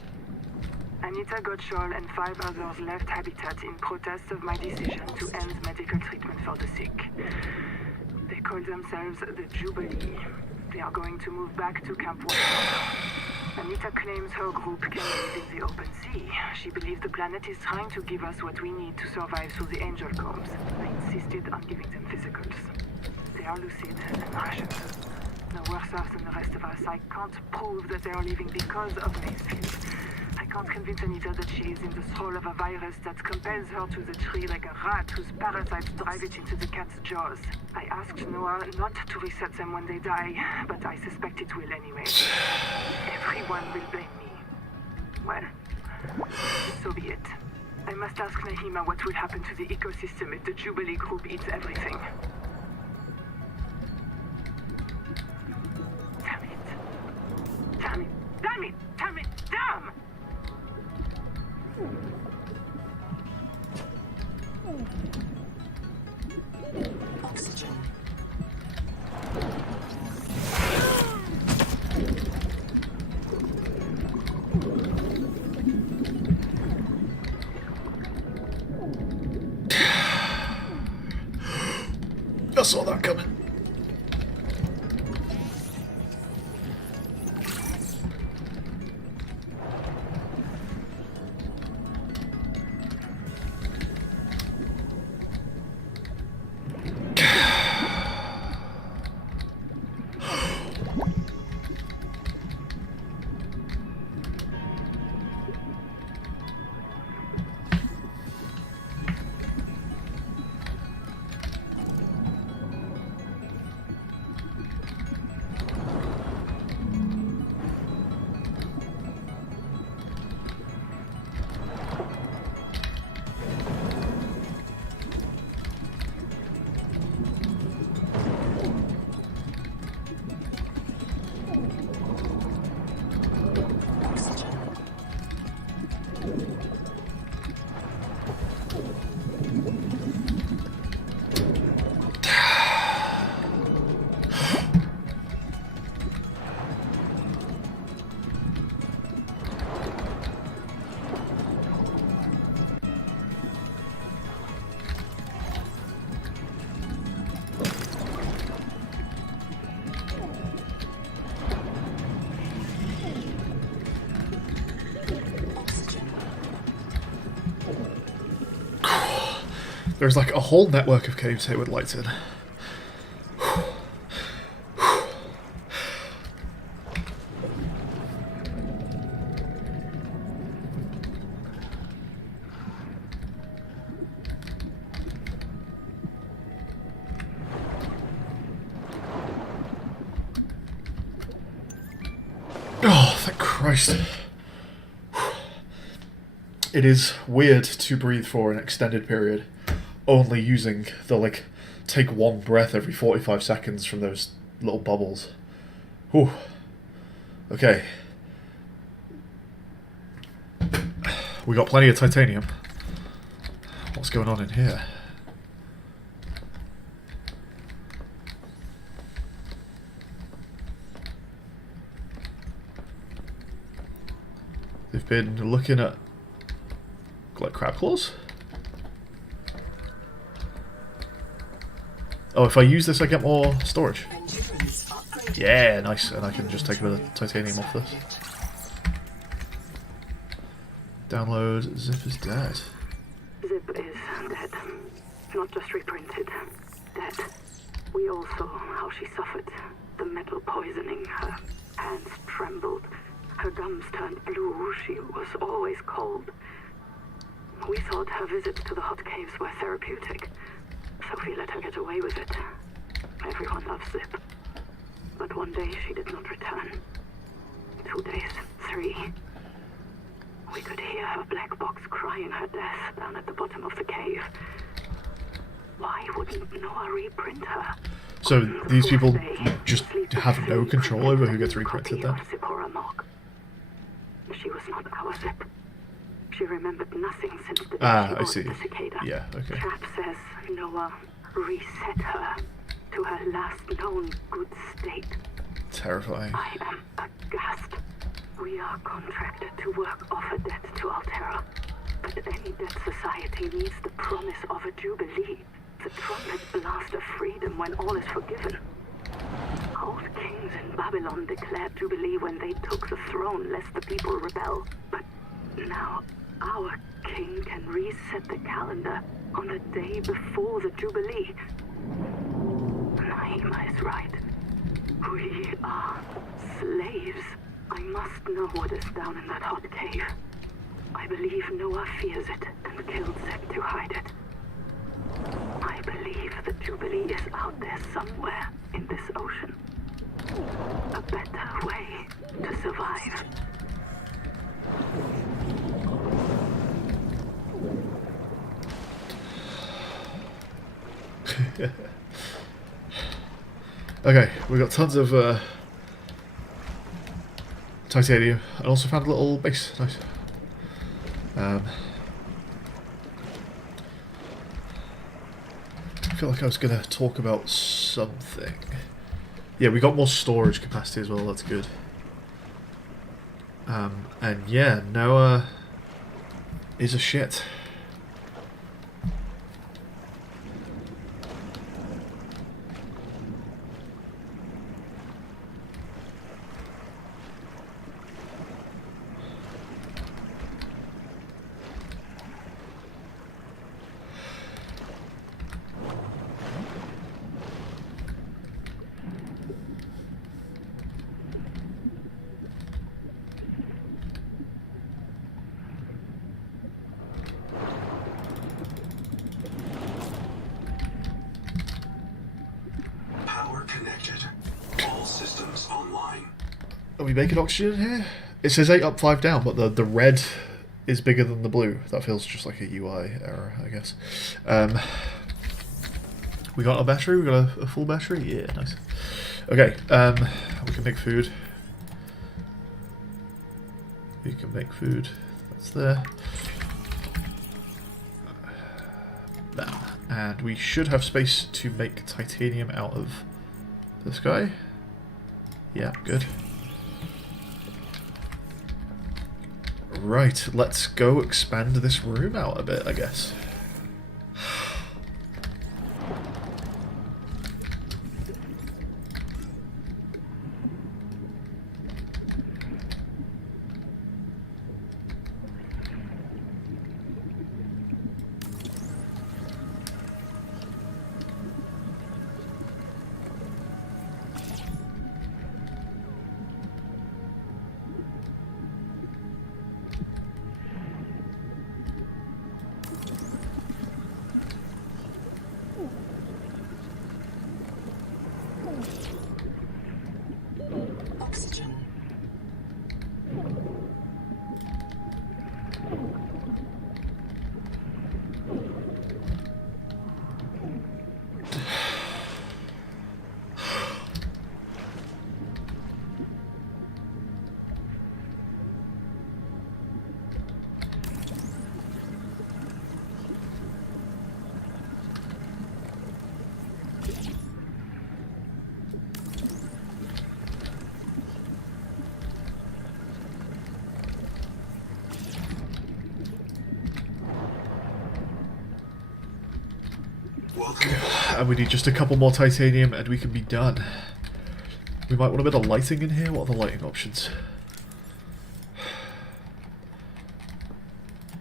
Anita Gottschall and 5 others left Habitat in protest of my decision to end medical treatment for the sick. They call themselves the Jubilee. They are going to move back to Camp 1. Anita claims her group can live in the open sea. She believes the planet is trying to give us what we need to survive through the angel combs. I insisted on giving them physicals. They are lucid and rationed. No worse off than the rest of us. I can't prove that they are leaving because of Macefield. I can't convince Anita that she is in the thrall of a virus that compels her to the tree like a rat whose parasites drive it into the cat's jaws. I asked Noah not to reset them when they die, but I suspect it will anyway. Everyone will blame me. Well, so be it. I must ask Nahima what will happen to the ecosystem if the Jubilee group eats everything. Damn it! Damn! Oxygen. I saw that coming. There's like a whole network of caves here with lights in. Oh, thank Christ. It is weird to breathe for an extended period, only using the, like, take one breath every 45 seconds from those little bubbles. Whew. Okay. We got plenty of titanium. What's going on in here? They've been looking at, like, crab claws? Oh, if I use this, I get more storage. Endurance upgrade. Yeah, nice. And I can just take a bit of titanium off this. Download. Zip is dead. Zip is dead. Not just reprinted. Dead. We all saw how she suffered. The metal poisoning. Her hands trembled. Her gums turned blue. She was always cold. We thought her visits to the hot caves were therapeutic. Sophie let her get away with it. Everyone loves Zip. But one day she did not return. 2 days, 3. We could hear her black box crying her death down at the bottom of the cave. Why wouldn't Noah reprint her? So these people Day, just sleep have no sleep control over who gets copy reprinted then? of Zipporah Mock. She was not our Zip. She remembered nothing since the day Ah, she I bought see. the cicada. Yeah, okay. Chap says Noah reset her to her last known good state. Terrifying. I am aghast. We are contracted to work off a debt to Altera. But any debt society needs the promise of a jubilee. The trumpet blast of freedom when all is forgiven. Old kings in Babylon declared jubilee when they took the throne lest the people rebel. But now our king can reset the calendar on the day before the jubilee. Naima is right. We are slaves. I must know what is down in that hot cave. I believe Noah fears it and killed Zep to hide it. I believe the Jubilee is out there somewhere in this ocean. A better way to survive. Okay, we got tons of titanium. I also found a little base. Nice. I feel like I was going to talk about something. Yeah, we got more storage capacity as well, that's good. And yeah, Noah is a shit. Are we making oxygen here? It says 8 up, 5 down, but the red is bigger than the blue. That feels just like a UI error, I guess. We got a battery? We got a full battery? Yeah, nice. Okay, we can make food. We can make food. That's there. Bam. And we should have space to make titanium out of this guy. Yeah, good. Right, let's go expand this room out a bit, I guess. And we need just a couple more titanium and we can be done. We might want a bit of lighting in here. What are the lighting options?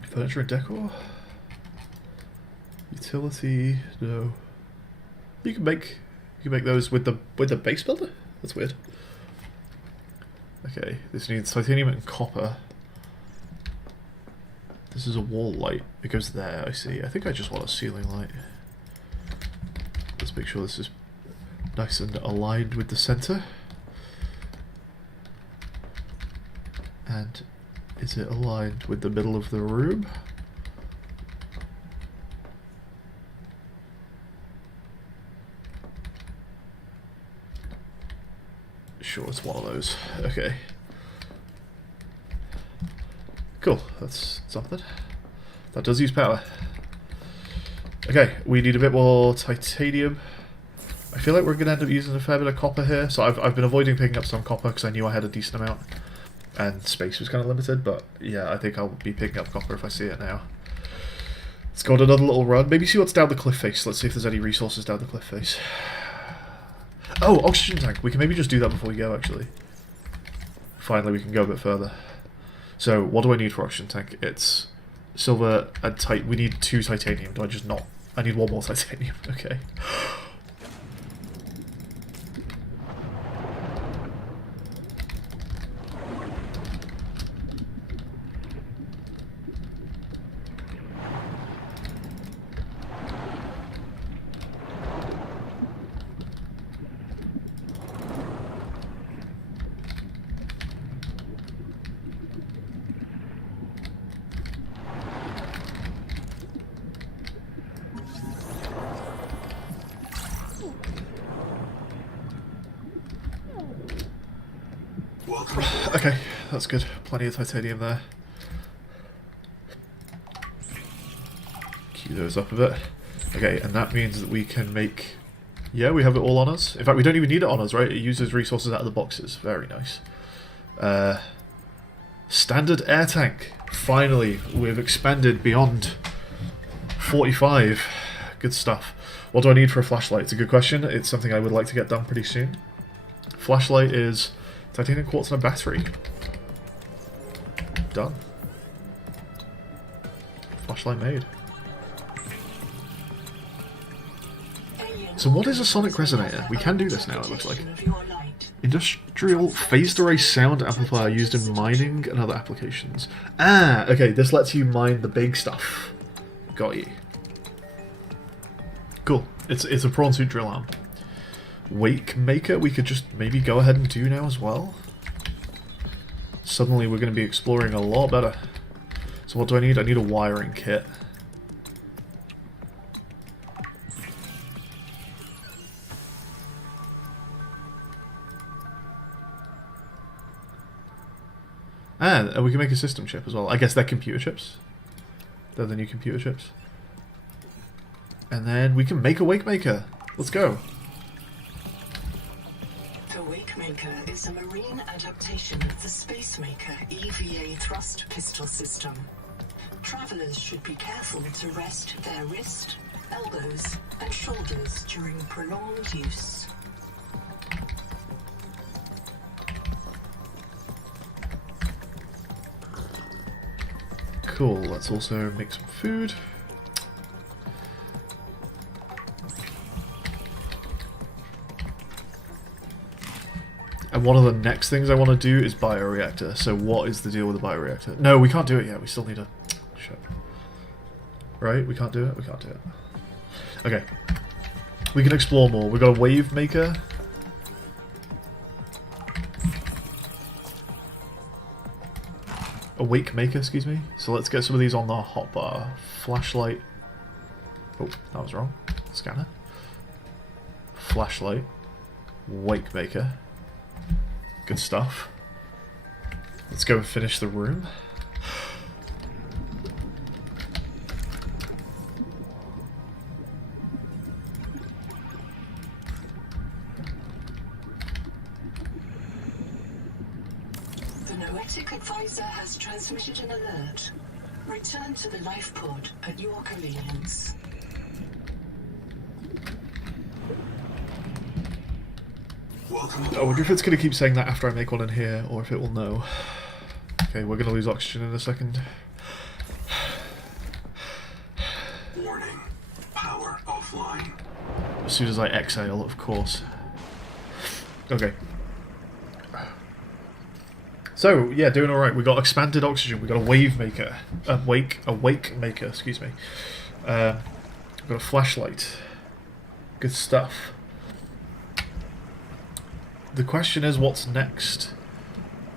Furniture and decor? Utility, no. You can make those with the base builder? That's weird. Okay, this needs titanium and copper. This is a wall light. It goes there, I see. I think I just want a ceiling light. Let's make sure this is nice and aligned with the center. And is it aligned with the middle of the room? Sure, it's one of those. Okay. Cool, that's something. That does use power. Okay, we need a bit more titanium. I feel like we're going to end up using a fair bit of copper here. So I've been avoiding picking up some copper because I knew I had a decent amount. And space was kind of limited, but yeah, I think I'll be picking up copper if I see it now. Let's go on another little run. Maybe see what's down the cliff face. Let's see if there's any resources down the cliff face. Oh, oxygen tank. We can maybe just do that before we go, actually. Finally, we can go a bit further. So, what do I need for oxygen tank? It's silver and we need 2 titanium. Do I just not? I need 1 more titanium. Okay. Okay, that's good. Plenty of titanium there. Queue those up a bit. Okay, and that means that we can make... Yeah, we have it all on us. In fact, we don't even need it on us, right? It uses resources out of the boxes. Very nice. Standard air tank. Finally, we've expanded beyond 45. Good stuff. What do I need for a flashlight? It's a good question. It's something I would like to get done pretty soon. Flashlight is... titanium quartz and a battery. Done. Flashlight made. So what is a sonic resonator? We can do this now, it looks like. Industrial phased array sound amplifier used in mining and other applications. Ah, okay, this lets you mine the big stuff. Got you. Cool. It's a prawn suit drill arm. Wake maker we could just maybe go ahead and do now as well. Suddenly we're going to be exploring a lot better. So what do I need? I need a wiring kit. And we can make a system chip as well. I guess they're computer chips. They're the new computer chips. And then we can make a wake maker. Let's go. The Wakemaker is a marine adaptation of the Spacemaker EVA thrust pistol system. Travelers should be careful to rest their wrist, elbows, and shoulders during prolonged use. Cool, let's also make some food. And one of the next things I want to do is bioreactor. So what is the deal with the bioreactor? No, we can't do it yet. We still need a... Shit. Right? We can't do it? We can't do it. Okay. We can explore more. We've got a wave maker. A wake maker, excuse me. So let's get some of these on the hotbar. Flashlight. Oh, that was wrong. Scanner. Flashlight. Wake maker. Good stuff. Let's go and finish the room. The Noetic Advisor has transmitted an alert. Return to the life pod at your convenience. Welcome I wonder if it's going to keep saying that after I make one in here, or if it will know. Okay, we're going to lose oxygen in a second. Warning. Power offline. As soon as I exhale, of course. Okay. So, yeah, doing alright. We got expanded oxygen. We got a wave maker. A wake maker, excuse me. We've got a flashlight. Good stuff. The question is, what's next?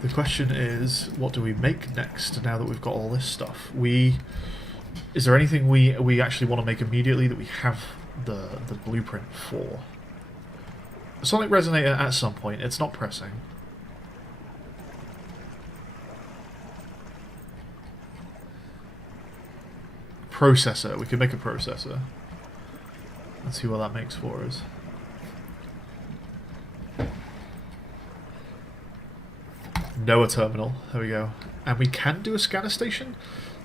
The question is, what do we make next now that we've got all this stuff? Is there anything we actually want to make immediately that we have the blueprint for? A sonic resonator at some point. It's not pressing. Processor. We could make a processor. Let's see what that makes for us. NOAA terminal. There we go. And we can do a scanner station?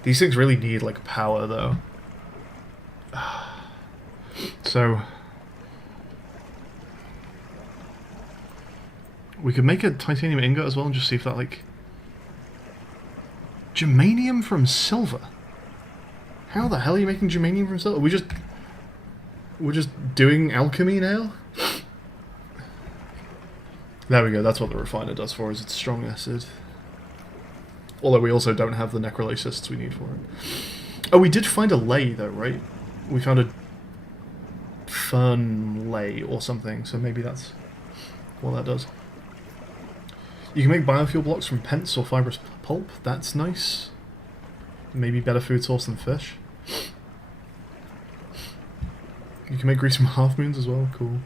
These things really need, like, power, though. So... we could make a titanium ingot as well and just see if that, like... germanium from silver? How the hell are you making germanium from silver? We're just doing alchemy now? There we go, that's what the refiner does for us, it's strong acid. Although we also don't have the necrolysists we need for it. Oh, we did find a ley though, right? We found a fern ley or something, so maybe that's what that does. You can make biofuel blocks from pence or fibrous pulp, that's nice. Maybe better food source than fish. You can make grease from half moons as well, cool.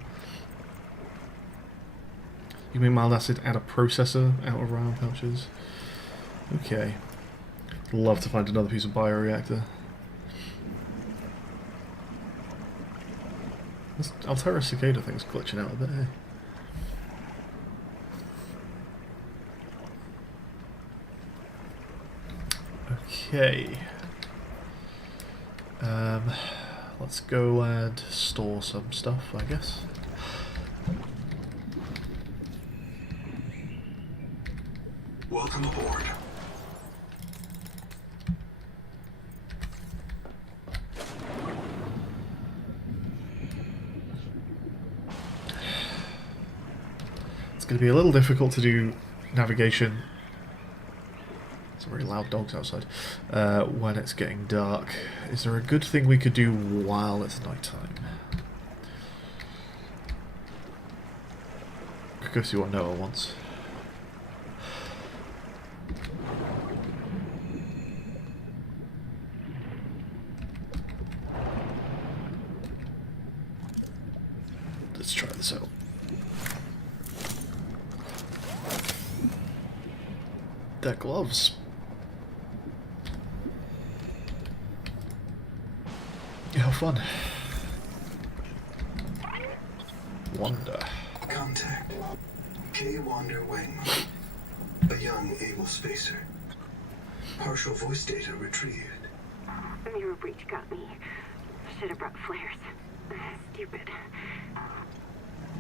You can make mild acid out of processor, out of round pouches. Okay. Love to find another piece of bioreactor. This Altera cicada thing's glitching out a bit, eh? Okay. Let's go and store some stuff, I guess. Welcome aboard. It's going to be a little difficult to do navigation. Some very loud dogs outside. When it's getting dark. Is there a good thing we could do while it's nighttime? Could go see what Noah wants. Let's try this out. They're gloves. How fun. Wanda. Contact. K. Wander Wangman. A young, able spacer. Partial voice data retrieved. Mirror breach got me. Should have brought flares. Stupid.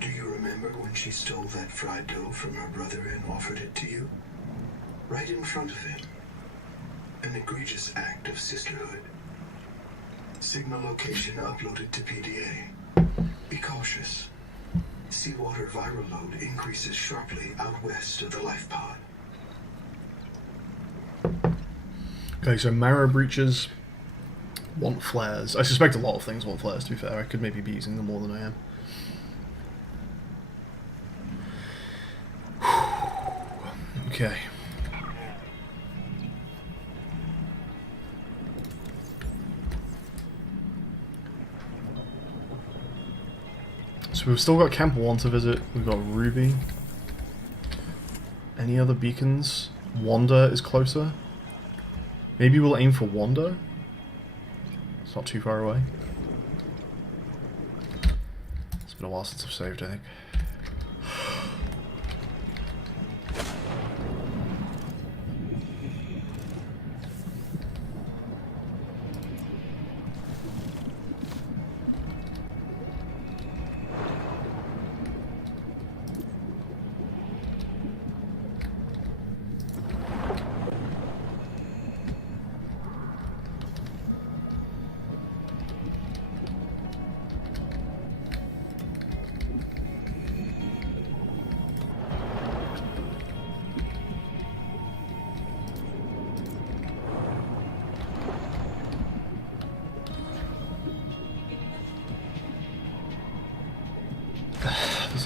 Do you remember when she stole that fried dough from her brother and offered it to you? Right in front of him. An egregious act of sisterhood. Signal location uploaded to PDA. Be cautious. Seawater viral load increases sharply out west of the life pod. Okay, so marrow breaches want flares. I suspect a lot of things want flares, to be fair. I could maybe be using them more than I am. Okay. So we've still got Camp 1 to visit. We've got Ruby. Any other beacons? Wanda is closer. Maybe we'll aim for Wanda. It's not too far away. It's been a while since I've saved, I think.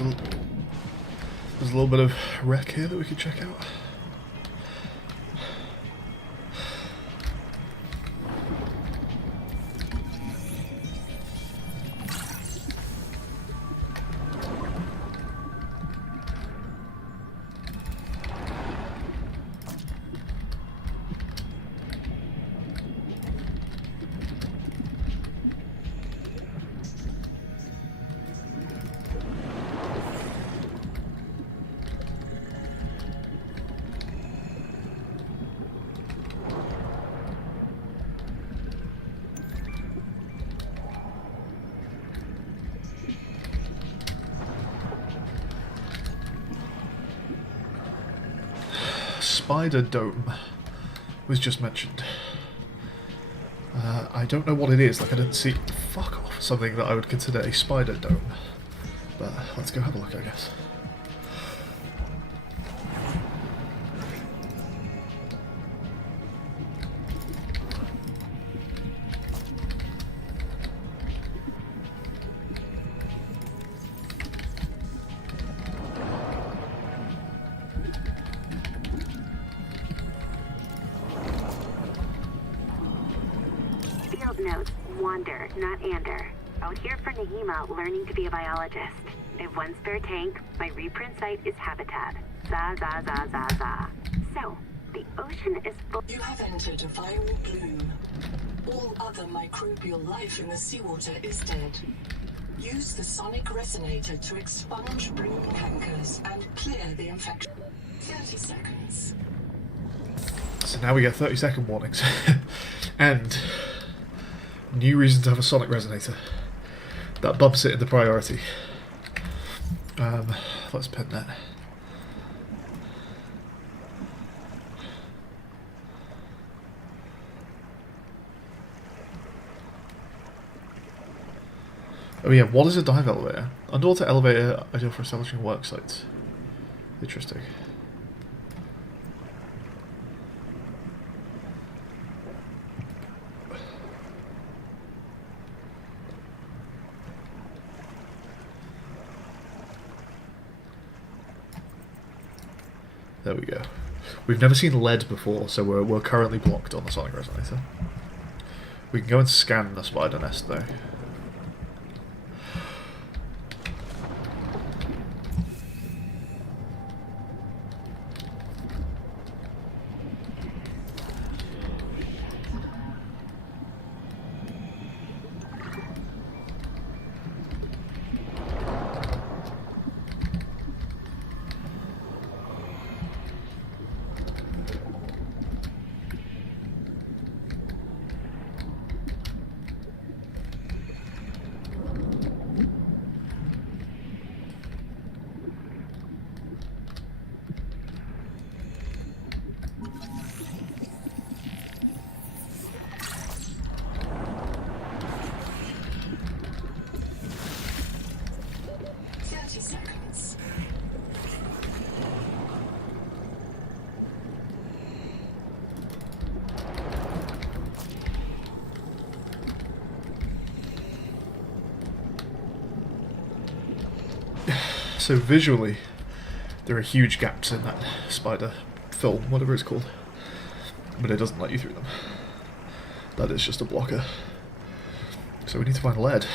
there's a little bit of wreck here that we could check out. Spider dome was just mentioned. I don't know what it is. Like, I didn't see. Fuck off. Something that I would consider a spider dome. But let's go have a look, I guess. Notes, wander, not ander. Out here for Nahima, learning to be a biologist. If one spare tank, my reprint site is habitat. Za za za za za. So, the ocean is full. You have entered a viral bloom. All other microbial life in the seawater is dead. Use the sonic resonator to expunge bloom cankers and clear the infection. 30 seconds. So now we get 30-second warnings. And new reason to have a sonic resonator. That bumps it into priority. Let's pin that. Oh yeah, what is a dive elevator? Underwater elevator ideal for establishing work sites. Interesting. There we go. We've never seen lead before, so we're currently blocked on the sonic resonator. We can go and scan the spider nest though. So visually, there are huge gaps in that spider film, whatever it's called, but it doesn't let you through them. That is just a blocker. So we need to find lead.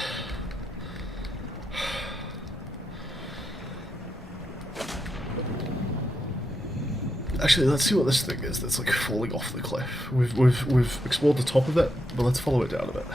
Actually, let's see what this thing is that's like falling off the cliff. We've explored the top of it, but let's follow it down a bit.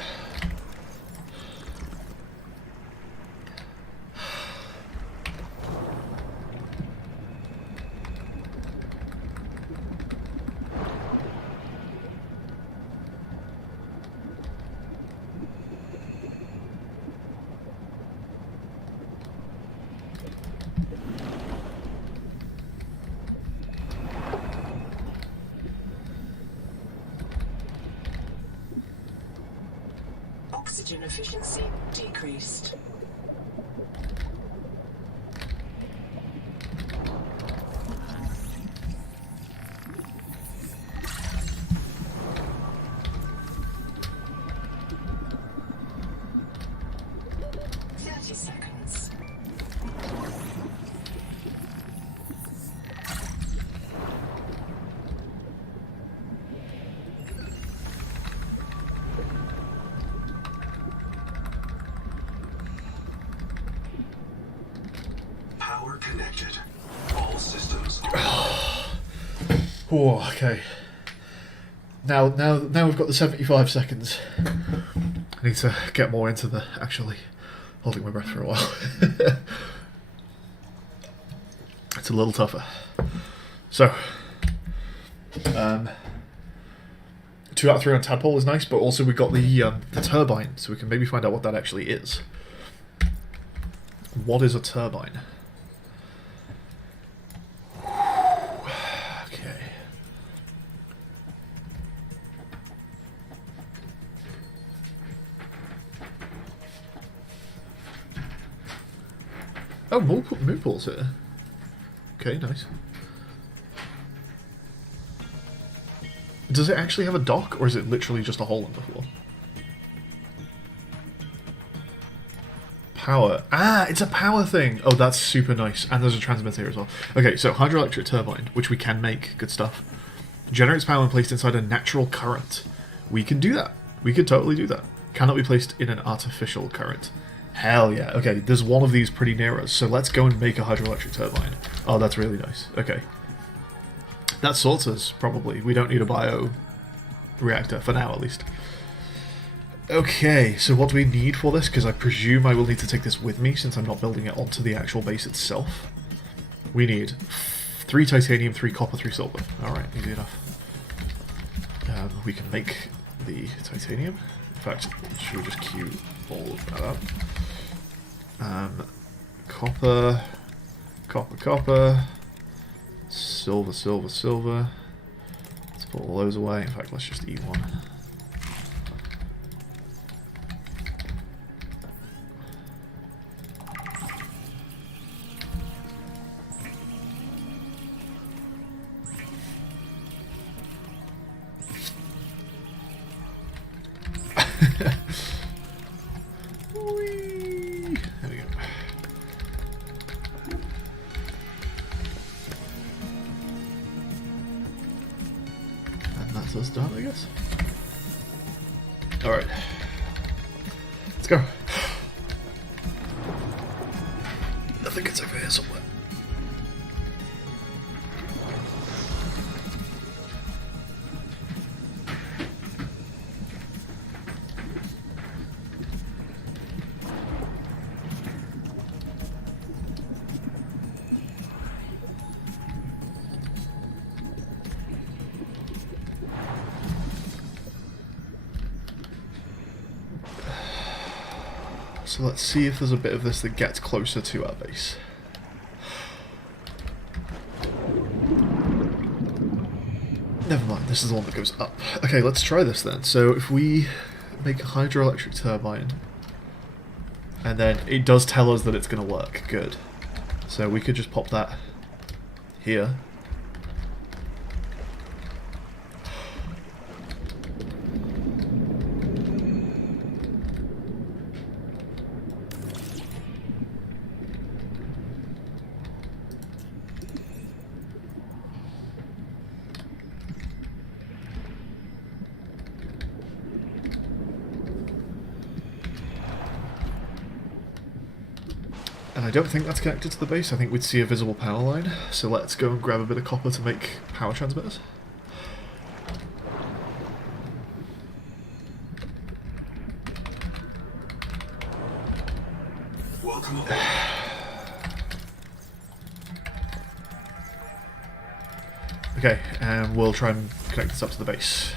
Oxygen efficiency decreased. Oh, okay. Now we've got the 75 seconds. I need to get more into the actually holding my breath for a while. It's a little tougher. So, 2 out of 3 on Tadpole is nice, but also we got the turbine, so we can maybe find out what that actually is. What is a turbine? Okay. Oh, moon pools here. Okay, nice. Does it actually have a dock, or is it literally just a hole in the floor? Power. Ah, it's a power thing! Oh, that's super nice. And there's a transmitter here as well. Okay, so hydroelectric turbine, which we can make. Good stuff. Generates power when placed inside a natural current. We can do that. We could totally do that. Cannot be placed in an artificial current. Hell yeah. Okay, there's one of these pretty near us, so let's go and make a hydroelectric turbine. Oh, that's really nice. Okay. That sorts us, probably. We don't need a bio-reactor, for now at least. Okay, so what do we need for this? Because I presume I will need to take this with me, since I'm not building it onto the actual base itself. We need 3 titanium, 3 copper, 3 silver. Alright, easy enough. We can make the titanium. In fact, should we just queue all of that up? Copper, copper, copper, silver, silver, silver. Let's put all those away. In fact, let's just eat one. Whee! There we go. And that's us done, I guess. Alright. Let's go. I think it's over here somewhere. So let's see if there's a bit of this that gets closer to our base. Never mind, this is the one that goes up. Okay, let's try this then. So if we make a hydroelectric turbine, and then it does tell us that it's going to work, good. So we could just pop that here. And I don't think that's connected to the base. I think we'd see a visible power line. So let's go and grab a bit of copper to make power transmitters. Welcome aboard. Okay, and we'll try and connect this up to the base.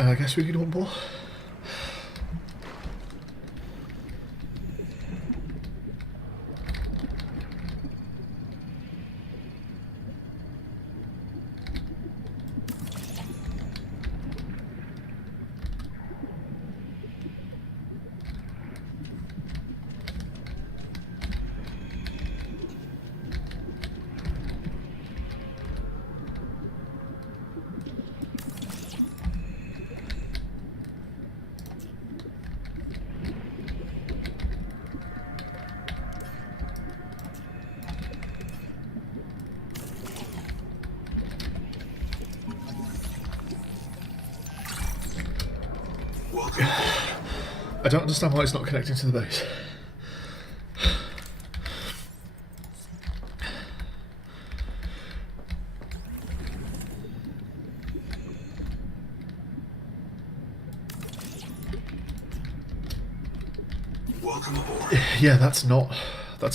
I guess we need one more. Welcome. I don't understand why it's not connecting to the base. Welcome aboard. Yeah, that's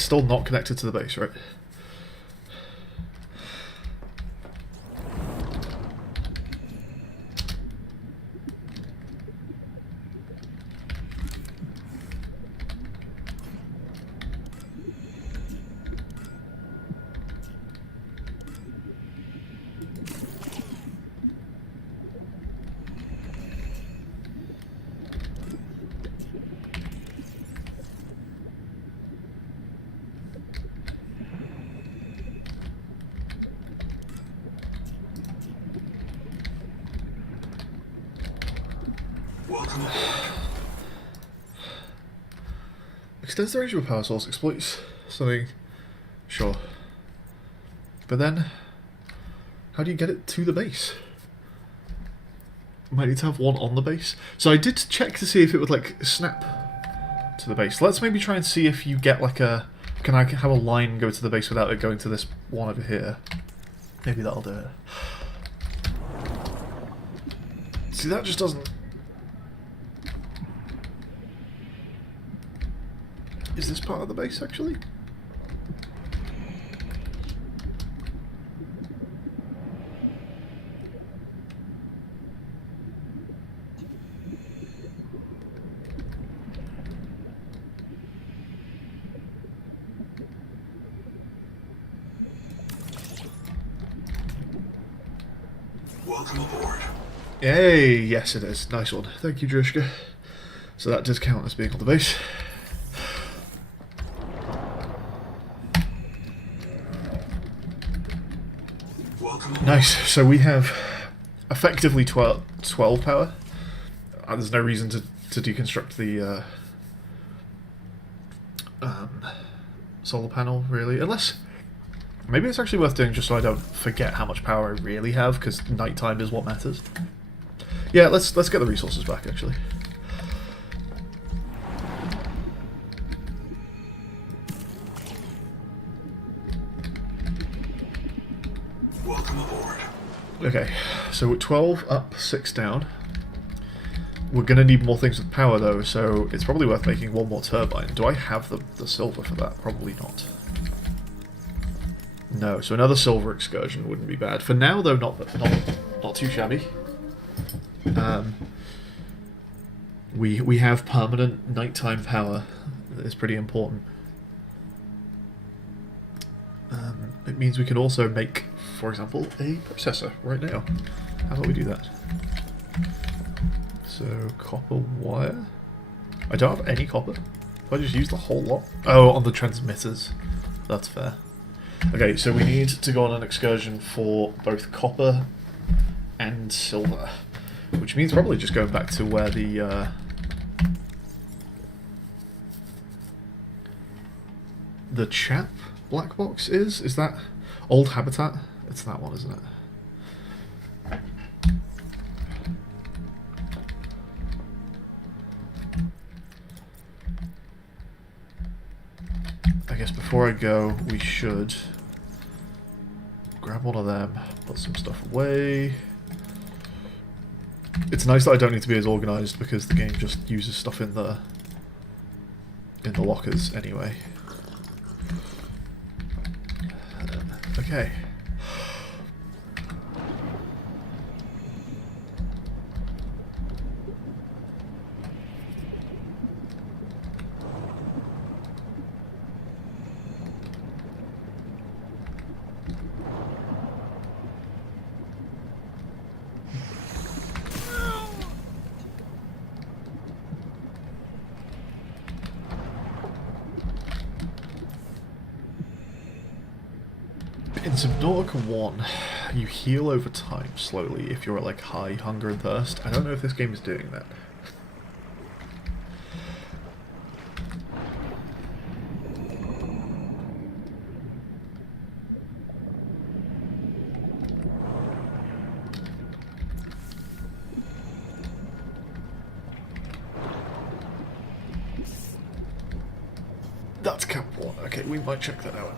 still not connected to the base, right? Welcome aboard. Extends the range of a power source, exploits something. Sure. But then, how do you get it to the base? Might need to have one on the base. So I did check to see if it would like snap to the base. Let's maybe try and see if you get like a... Can I have a line go to the base without it going to this one over here? Maybe that'll do it. See, that just doesn't... Is this part of the base, actually? Welcome aboard. Hey, yes it is. Nice one. Thank you, Drushka. So that does count as being on the base. Welcome aboard. Nice. So we have effectively 12 power. There's no reason to deconstruct the solar panel, really. Unless... Maybe it's actually worth doing just so I don't forget how much power I really have, because nighttime is what matters. Yeah, let's get the resources back, actually. Welcome aboard. Okay, so we're 12 up, 6 down. We're going to need more things with power, though, so it's probably worth making one more turbine. Do I have the silver for that? Probably not. No, so another silver excursion wouldn't be bad. For now, though, not too shabby. We have permanent nighttime power. That is pretty important. It means we can also make, for example, a processor right now. How about we do that? So, copper wire. I don't have any copper. I just use the whole lot. Oh, on the transmitters. That's fair. Okay, so we need to go on an excursion for both copper and silver, which means probably just going back to where the chap black box is. Is that old habitat? It's that one, isn't it? I guess before I go, we should grab one of them, put some stuff away. It's nice that I don't need to be as organised because the game just uses stuff in the lockers anyway. Okay. In Subnautica 1, you heal over time slowly if you're at like high hunger and thirst. I don't know if this game is doing that. That's Camp 1. Okay, we might check that out.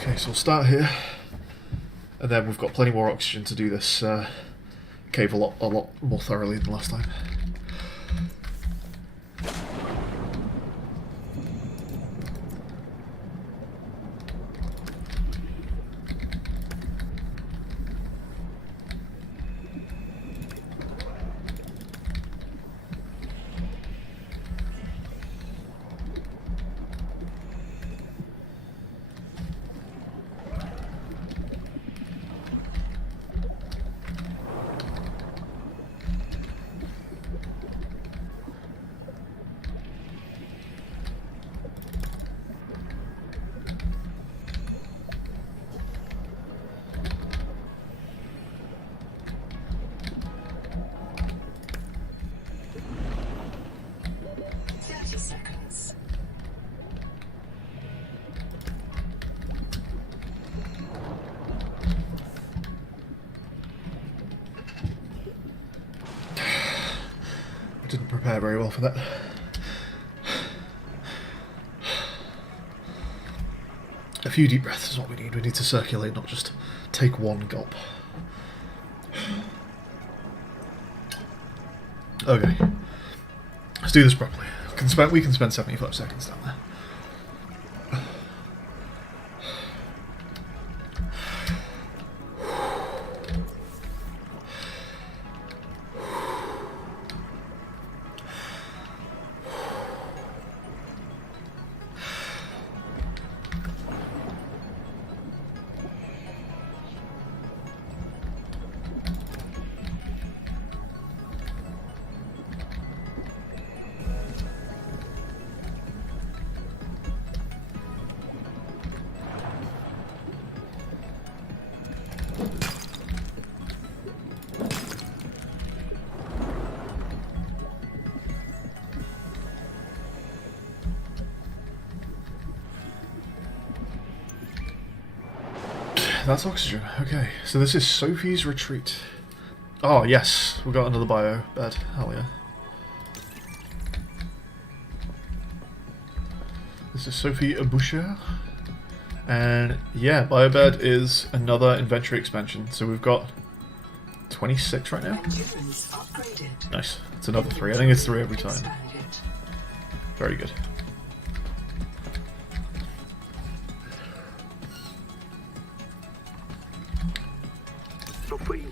Okay, so we'll start here, and then we've got plenty more oxygen to do this cave a lot more thoroughly than last time. Didn't prepare very well for that. A few deep breaths is what we need. We need to circulate, not just take one gulp. Okay. Let's do this properly. We can spend 75 seconds down there. That's oxygen. Okay, so this is Sophie's retreat. Oh yes, we got another bio bed. Hell yeah. This is Sophie Boucher. And yeah, bio bed is another inventory expansion. So we've got 26 right now. Nice. It's another 3. I think it's 3 every time. Very good. Sophie,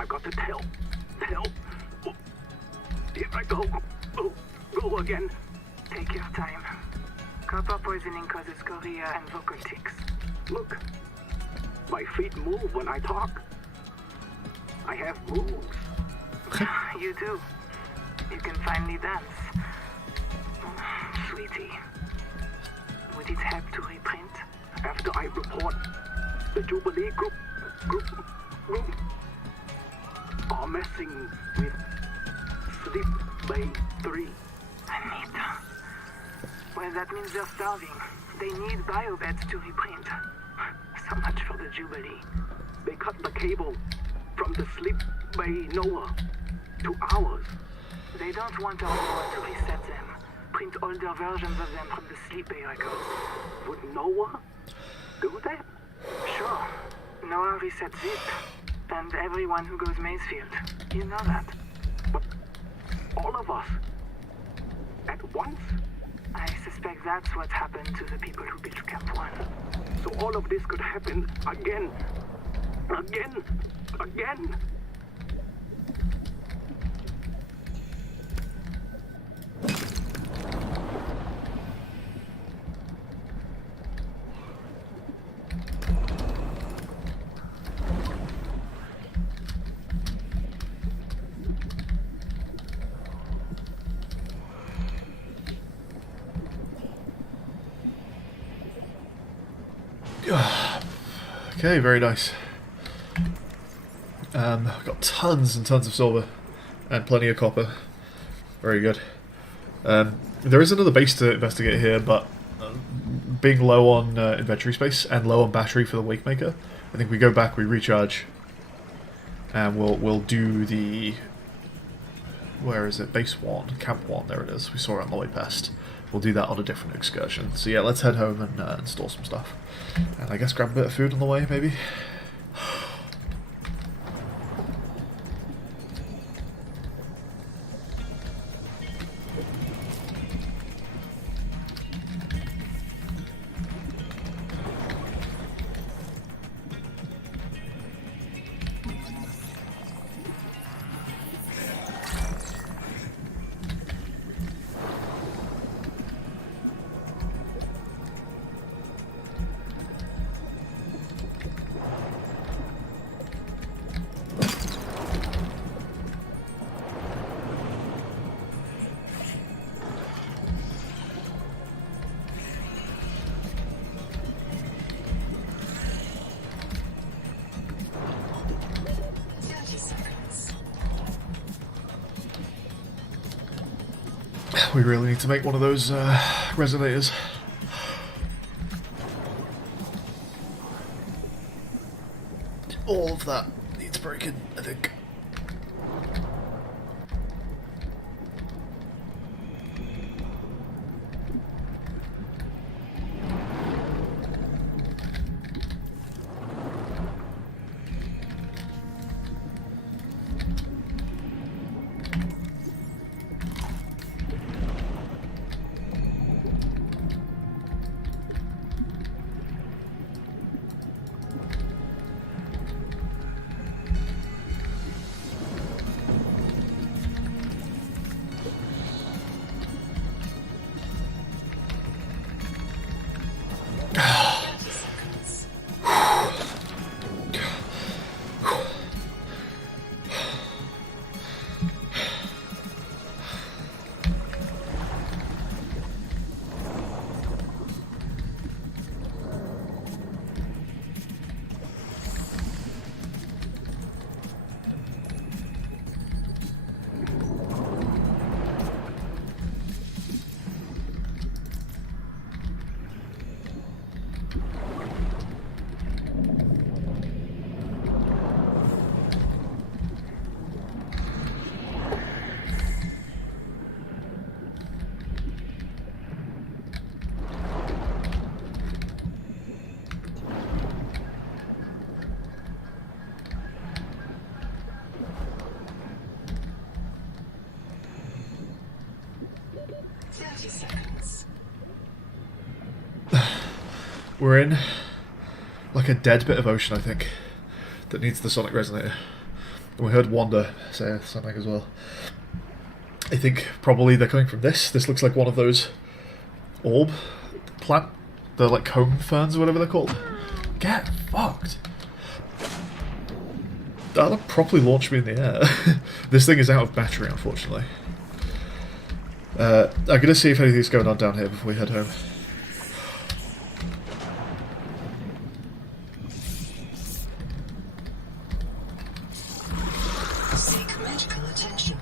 I got to tell. Oh, here I go. Oh, go again. Take your time. Copper poisoning causes chorea and vocal tics. Look, my feet move when I talk. I have moves. You do. You can finally dance. Sweetie, would it help to reprint? After I report, the Jubilee group are messing with Sleep Bay 3. Anita. Well, that means they're starving. They need biobeds to reprint. So much for the Jubilee. They cut the cable from the Sleep Bay Noah to ours. They don't want our Noah to reset them. Print older versions of them from the Sleep Bay records. Would Noah do that? Sure. Noah resets it. And everyone who goes Maysfield. You know that. But all of us at once? I suspect that's what happened to the people who built Camp 1. So all of this could happen again Again. Again. Okay, very nice. Got tons and tons of silver and plenty of copper. Very good. There is another base to investigate here, but being low on inventory space and low on battery for the Wakemaker, I think we go back, we recharge, and we'll do the... Where is it? Base 1, Camp 1, there it is. We saw it on the way past. We'll do that on a different excursion. So yeah, let's head home and install some stuff. And I guess grab a bit of food on the way, maybe? We really need to make one of those resonators. All of that needs breaking, I think. We're in like a dead bit of ocean, I think, that needs the sonic resonator. And we heard Wanda say something as well. I think probably they're coming from this. This looks like one of those orb plant, the like comb ferns or whatever they're called. Get fucked. That'll properly launch me in the air. This thing is out of battery, unfortunately. I'm gonna see if anything's going on down here before we head home. Seek medical attention.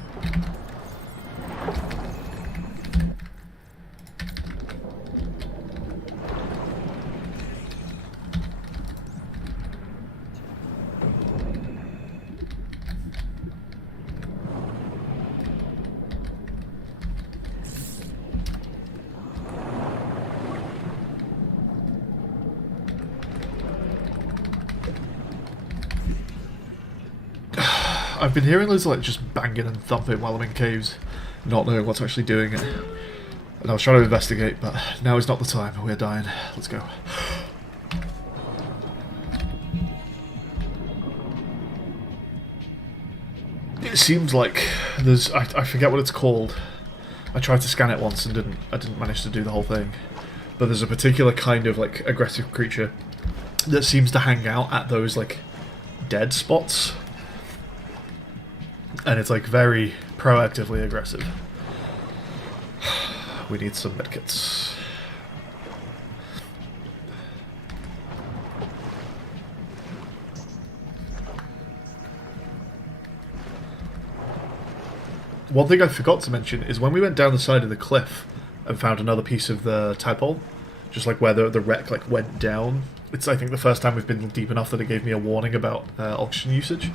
I've been hearing loads of like just banging and thumping while I'm in caves, not knowing what's actually doing it. And I was trying to investigate, but now is not the time. We're dying. Let's go. It seems like there's I forget what it's called. I tried to scan it once and I didn't manage to do the whole thing. But there's a particular kind of like aggressive creature that seems to hang out at those like dead spots. And it's like very proactively aggressive. We need some medkits. One thing I forgot to mention is when we went down the side of the cliff and found another piece of the tadpole, just like where the wreck like went down. It's I think the first time we've been deep enough that it gave me a warning about oxygen usage.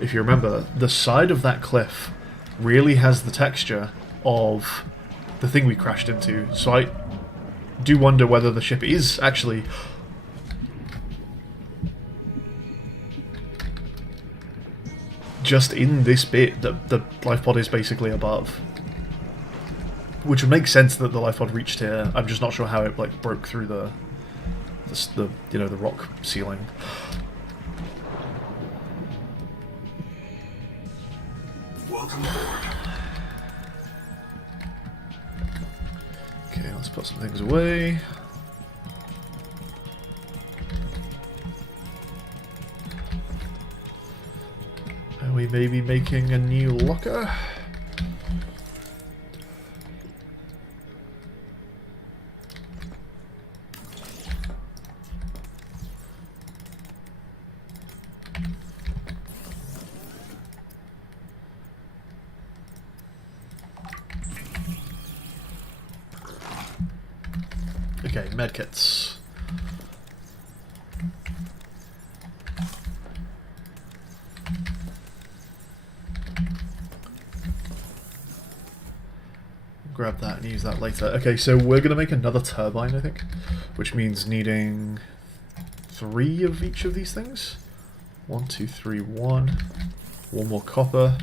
If you remember, the side of that cliff really has the texture of the thing we crashed into. So I do wonder whether the ship is actually just in this bit that the life pod is basically above. Which would make sense that the life pod reached here. I'm just not sure how it like broke through the you know, the rock ceiling. Welcome aboard. Okay, let's put some things away. Are we maybe making a new locker? Okay, medkits. Grab that and use that later. Okay, so we're going to make another turbine, I think, which means needing 3 of each of these things. 1, 2, 3, 1. 1 more copper.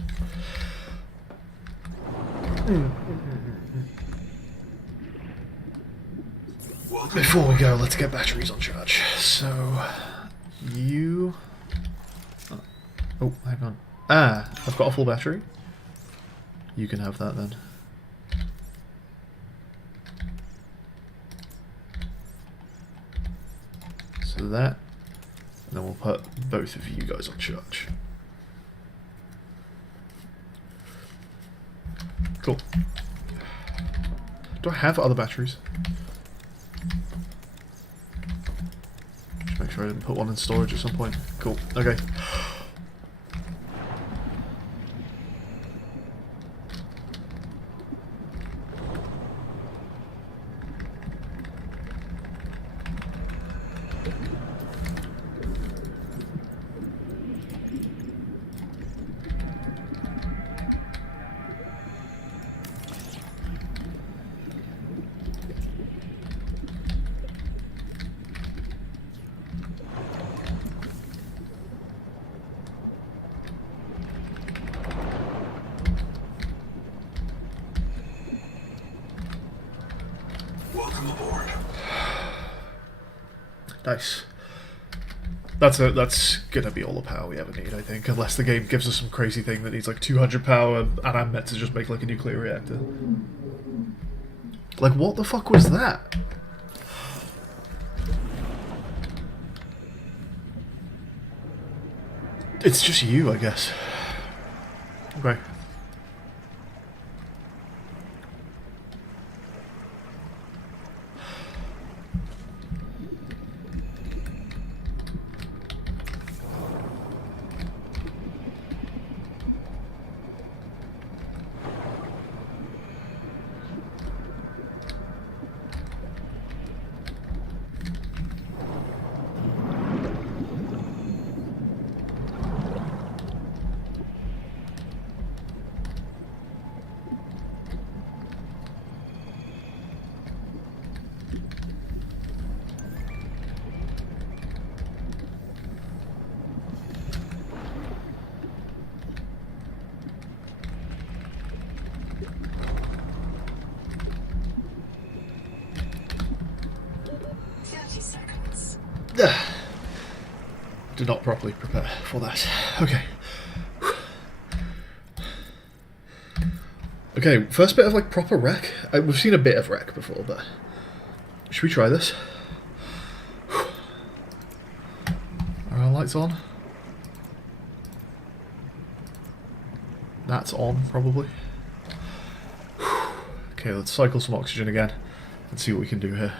Before we go, let's get batteries on charge. So, you... Oh, hang on. Ah, I've got a full battery. You can have that then. So that, and then we'll put both of you guys on charge. Cool. Do I have other batteries? Just make sure I didn't put one in storage at some point. Cool. Okay. Welcome aboard. Nice. That's gonna be all the power we ever need, I think, unless the game gives us some crazy thing that needs like 200 power, and I'm meant to just make like a nuclear reactor. Like, what the fuck was that? It's just you, I guess. Okay. Did not properly prepare for that. Okay. Okay, first bit of like proper wreck. We've seen a bit of wreck before, but should we try this? Are our lights on? That's on, probably. Okay, let's cycle some oxygen again and see what we can do here.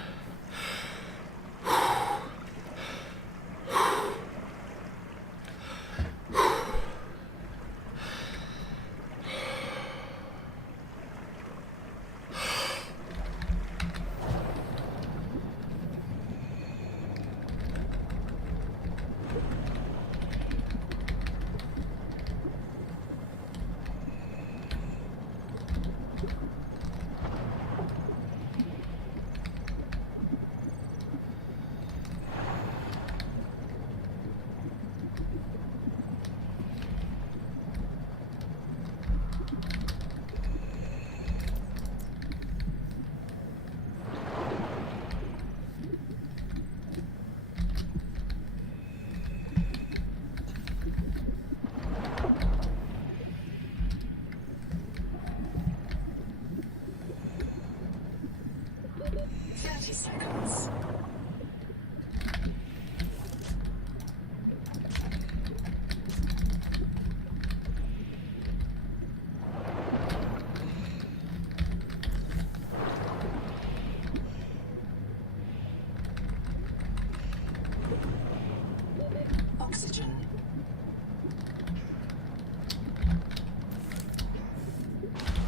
Oxygen.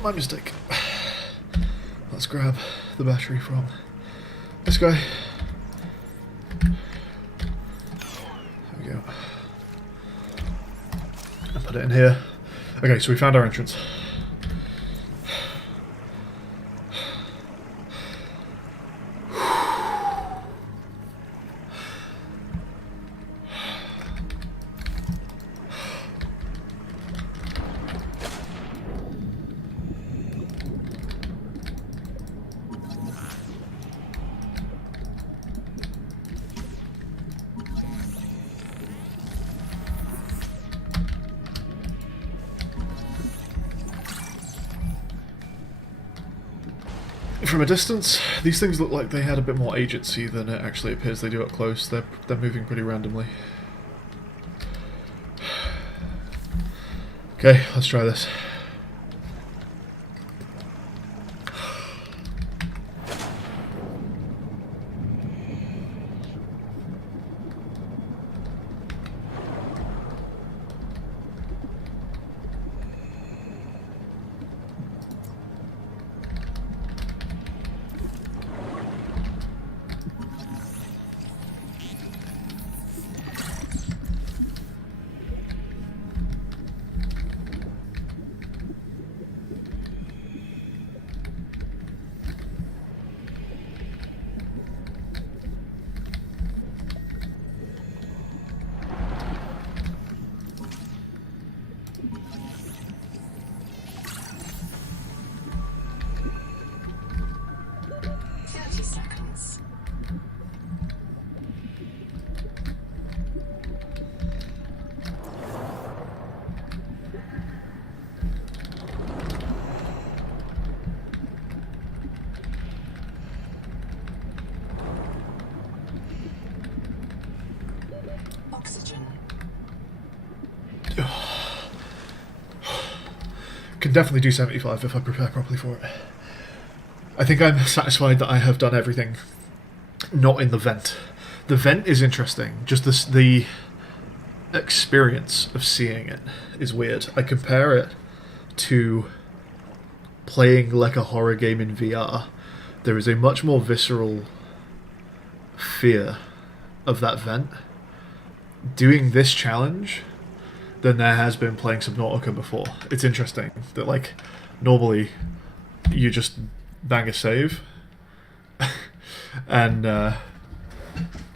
My mistake. Let's grab the battery from this guy. There we go. And put it in here. Okay, so we found our entrance. From a distance, these things look like they had a bit more agency than it actually appears they do up close. They're moving pretty randomly. Okay, let's try this. Can definitely do 75 if I prepare properly for it. I think I'm satisfied that I have done everything not in the vent. The vent is interesting, just the experience of seeing it is weird. I compare it to playing like a horror game in VR. There is a much more visceral fear of that vent doing this challenge than there has been playing Subnautica before. It's interesting that, like, normally you just bang a save and you're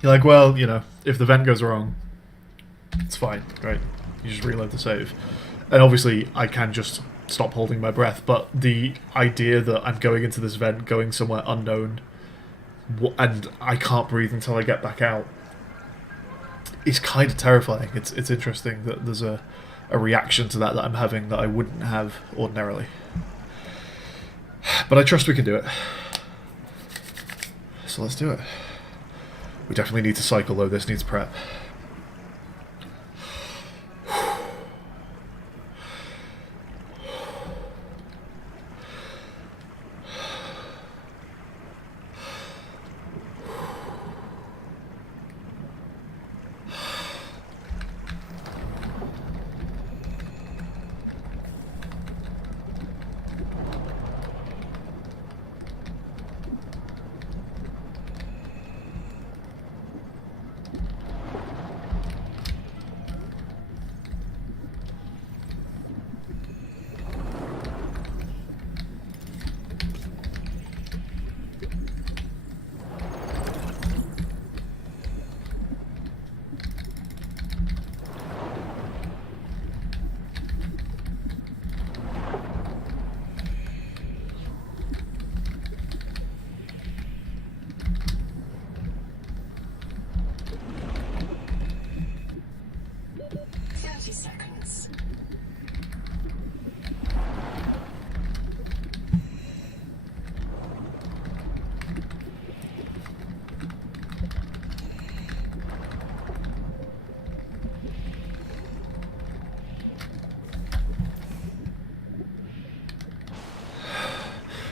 like, well, you know, if the vent goes wrong, it's fine, right? You just reload the save. And obviously I can just stop holding my breath, but the idea that I'm going into this vent, going somewhere unknown, and I can't breathe until I get back out, is kind of terrifying. It's interesting that there's a reaction to that I'm having that I wouldn't have ordinarily. But I trust we can do it. So let's do it. We definitely need to cycle though, this needs prep.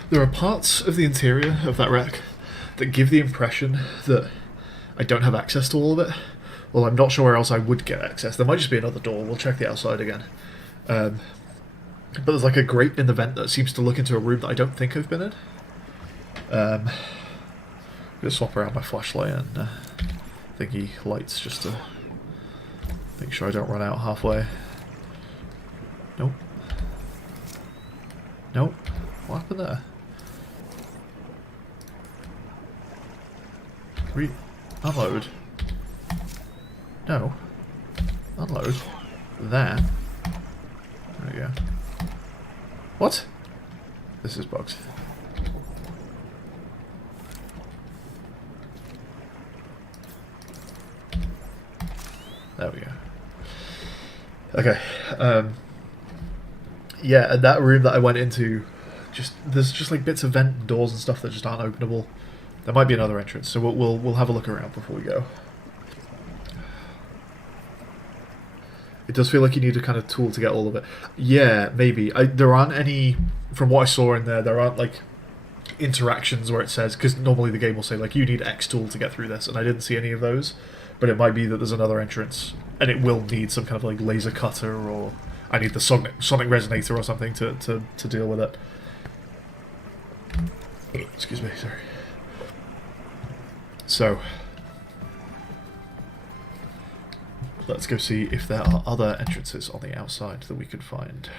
There are parts of the interior of that wreck that give the impression that I don't have access to all of it. Well, I'm not sure where else I would get access. There might just be another door. We'll check the outside again. But there's like a grate in the vent that seems to look into a room that I don't think I've been in. I'm going to swap around my flashlight and thingy lights just to make sure I don't run out halfway. Nope. Nope. What happened there? Unload. No. Unload. There. There we go. What? This is bugged. There we go. Okay. Yeah, and that room that I went into, there's just like bits of vent and doors and stuff that just aren't openable. There might be another entrance, so we'll have a look around before we go. It does feel like you need a kind of tool to get all of it. Yeah, maybe. There aren't any, from what I saw in there aren't like interactions where it says, because normally the game will say like you need X tool to get through this, and I didn't see any of those. But it might be that there's another entrance, and it will need some kind of like laser cutter, or I need the sonic resonator or something to deal with it. Excuse me, sorry. So, let's go see if there are other entrances on the outside that we can find.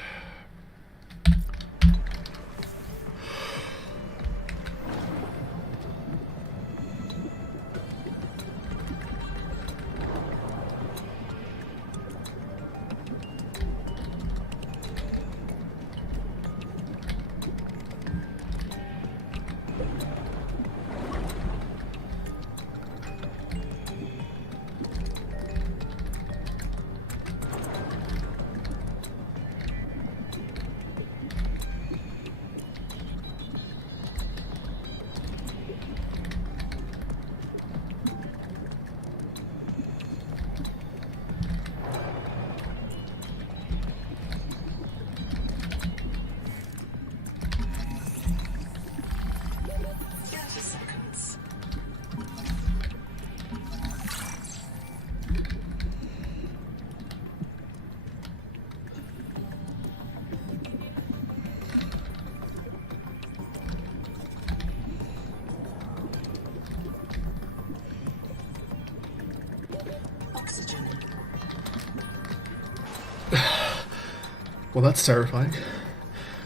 Well, that's terrifying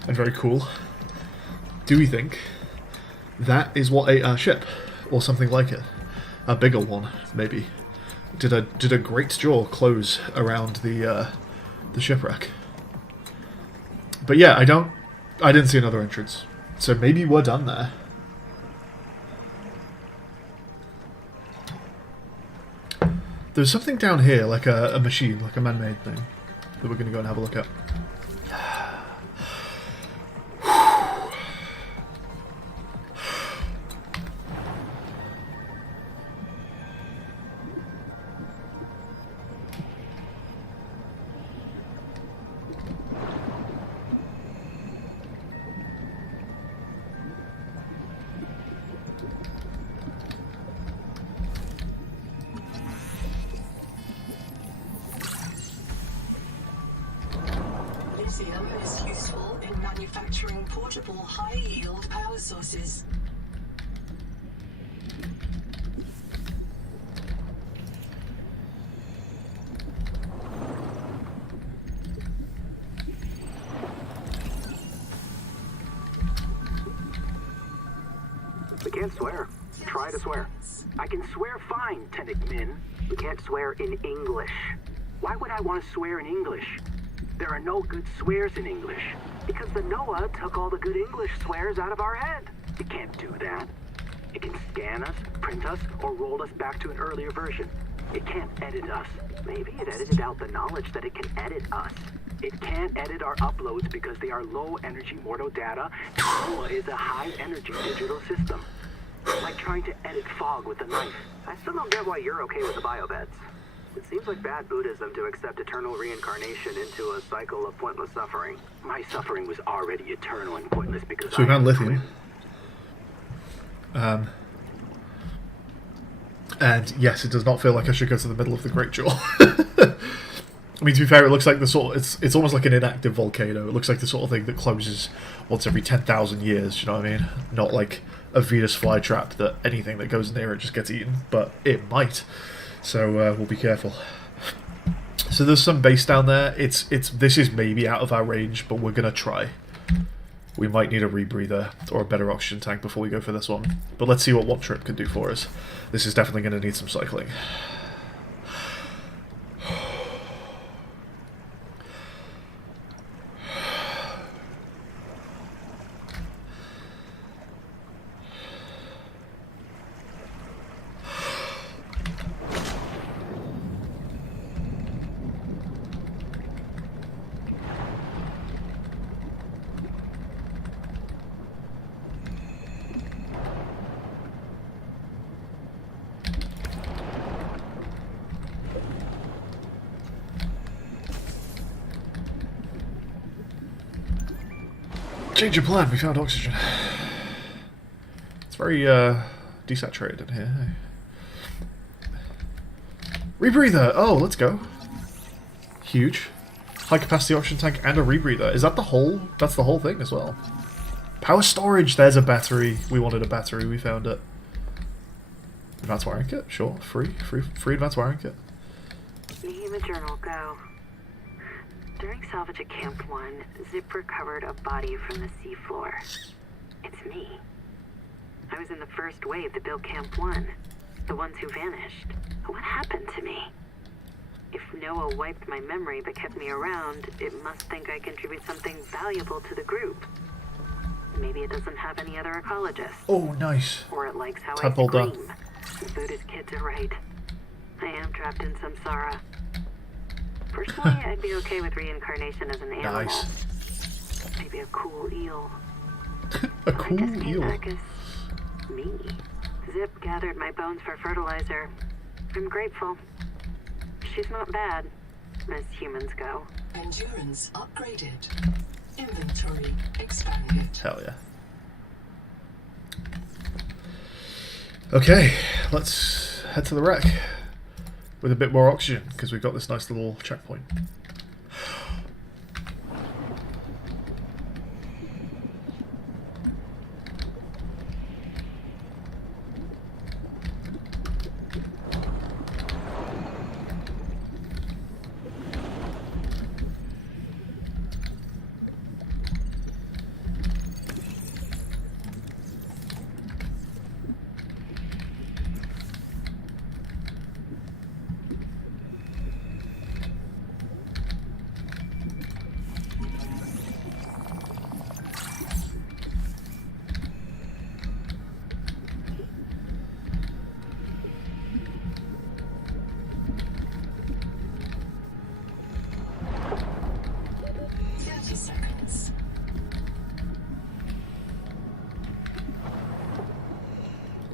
and very cool. Do we think that is what ate our ship, or something like it? A bigger one, maybe. Did a great jaw close around the shipwreck? But yeah, I didn't see another entrance, so maybe we're done there. There's something down here, like a machine, like a man-made thing, that we're going to go and have a look at. lithium is useful in manufacturing portable high-yield power sources. We can't swear. Try to swear. I can swear fine, Tenant Min. We can't swear in English. Why would I want to swear in English? There are no good swears in English. Because the Noah took all the good English swears out of our head. It can't do that. It can scan us, print us, or roll us back to an earlier version. It can't edit us. Maybe it edited out the knowledge that it can edit us. It can't edit our uploads because they are low-energy mortal data, and Noah is a high-energy digital system. Like trying to edit fog with a knife. I still don't get why you're okay with the biobeds. It seems like bad Buddhism to accept eternal reincarnation into a cycle of pointless suffering. My suffering was already eternal and pointless because So we found lithium. And yes, it does not feel like I should go to the middle of the Great Jaw. I mean, to be fair, it looks like the sort. It's almost like an inactive volcano. It looks like the sort of thing that closes once every 10,000 years. You know what I mean? Not like a Venus flytrap that anything that goes near it just gets eaten, but it might. So we'll be careful. So there's some base down there. This is maybe out of our range, but we're gonna try. We might need a rebreather or a better oxygen tank before we go for this one. But let's see what one trip can do for us. This is definitely going to need some cycling. Change of plan, we found oxygen. It's very desaturated in here. Rebreather! Oh, let's go. Huge. High capacity oxygen tank and a rebreather. Is that the whole? That's the whole thing as well. Power storage! There's a battery. We wanted a battery, we found it. Advanced wiring kit? Sure. Free advanced wiring kit. Name a journal, go. During salvage at Camp 1, Zip recovered a body from the seafloor. It's me. I was in the first wave that built Camp 1. The ones who vanished. What happened to me? If Noah wiped my memory but kept me around, it must think I contribute something valuable to the group. Maybe it doesn't have any other ecologists. Oh, nice. Or it likes how Tadpole I done. scream. The Buddhist kids are right. I am trapped in samsara. Personally, I'd be okay with reincarnation as an animal. Nice. Maybe a cool eel. A cool I just came eel. back as me. Zip gathered my bones for fertilizer. I'm grateful. She's not bad, as humans go. Endurance upgraded. Inventory expanded. Hell yeah. Okay, let's head to the wreck with a bit more oxygen, because we've got this nice little checkpoint.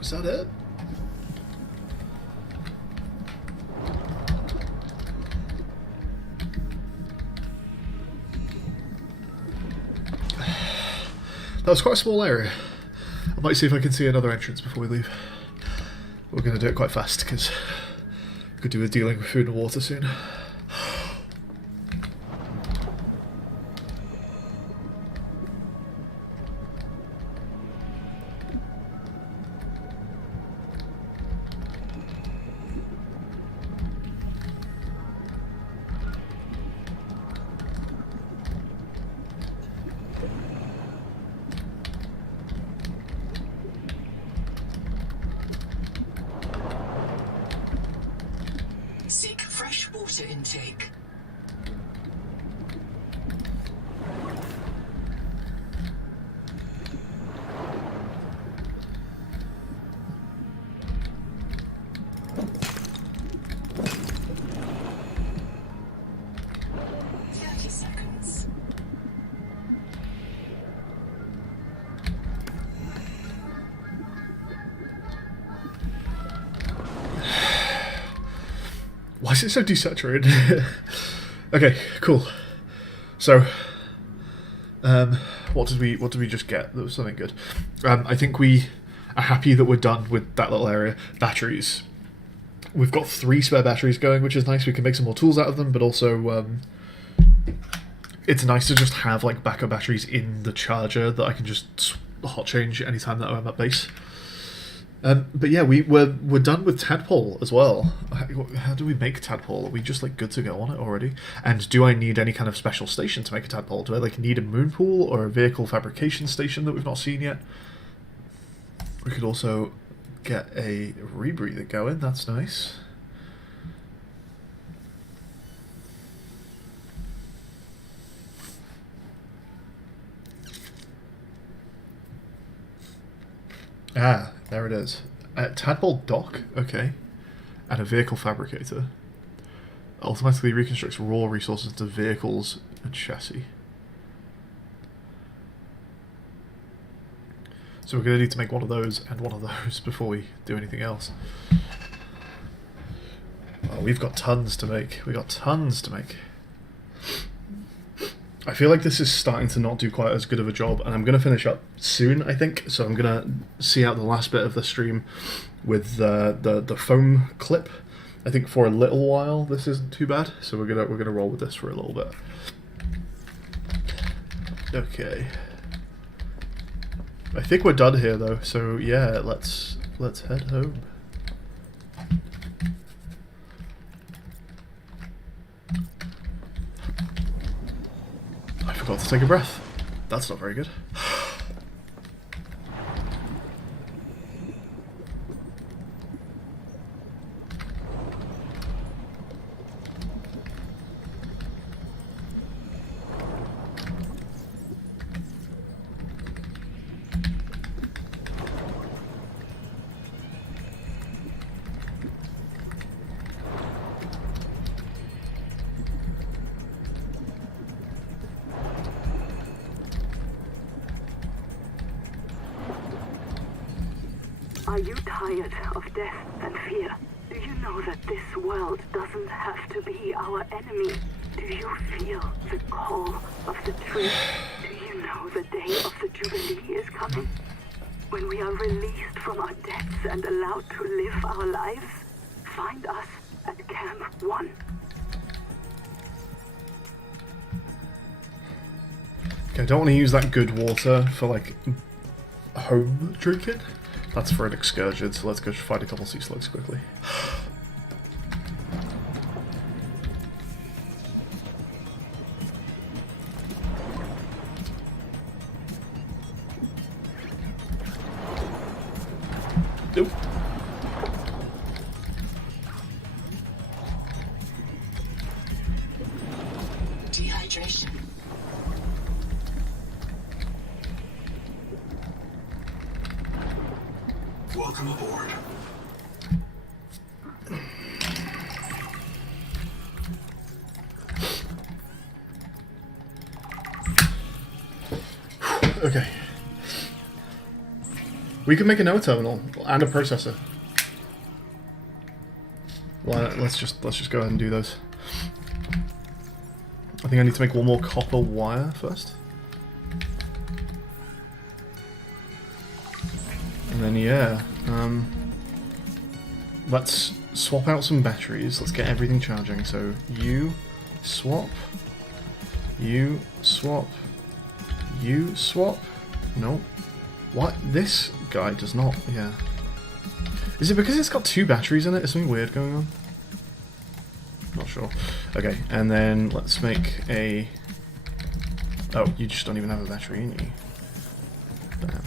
Is that it? That was quite a small area. I might see if I can see another entrance before we leave. We're going to do it quite fast because we could do with dealing with food and water soon. water intake. Why is it so desaturated? Okay, cool. So, what did we just get? That was something good. I think we are happy that we're done with that little area. Batteries. We've got 3 spare batteries going, which is nice. We can make some more tools out of them, but also it's nice to just have like backup batteries in the charger that I can just hot change anytime that I'm at base. But yeah, we're done with tadpole as well. How do we make tadpole? Are we just like good to go on it already? And do I need any kind of special station to make a tadpole? Do I like need a moon pool or a vehicle fabrication station that we've not seen yet? We could also get a rebreather going. That's nice. Ah, there it is. Tadpole dock, okay. And a vehicle fabricator. Automatically reconstructs raw resources to vehicles and chassis. So we're going to need to make one of those and one of those before we do anything else. Oh, we've got tons to make. We've got tons to make. I feel like this is starting to not do quite as good of a job, and I'm going to finish up soon, I think. So I'm going to see out the last bit of the stream with the foam clip. I think for a little while this isn't too bad, so we're gonna roll with this for a little bit. Okay. I think we're done here though, so yeah, let's head home. I forgot to take a breath. That's not very good. Are you tired of death and fear? Do you know that this world doesn't have to be our enemy? Do you feel the call of the tree? Do you know the day of the Jubilee is coming? When we are released from our debts and allowed to live our lives? Find us at Camp 1. Okay, I don't want to use that good water for like home drinking. That's for an excursion, so let's go find a couple sea slugs quickly. Nope. Dehydration. Welcome aboard. Okay. We can make a node terminal and a processor. Well, let's just go ahead and do those. I think I need to make one more copper wire first. And then yeah, let's swap out some batteries. Let's get everything charging. So you swap, you swap, you swap. No, what? This guy does not. Yeah. Is it because it's got 2 batteries in it? Is something weird going on? Not sure. Okay, and then let's make a. Oh, you just don't even have a battery in you. Damn.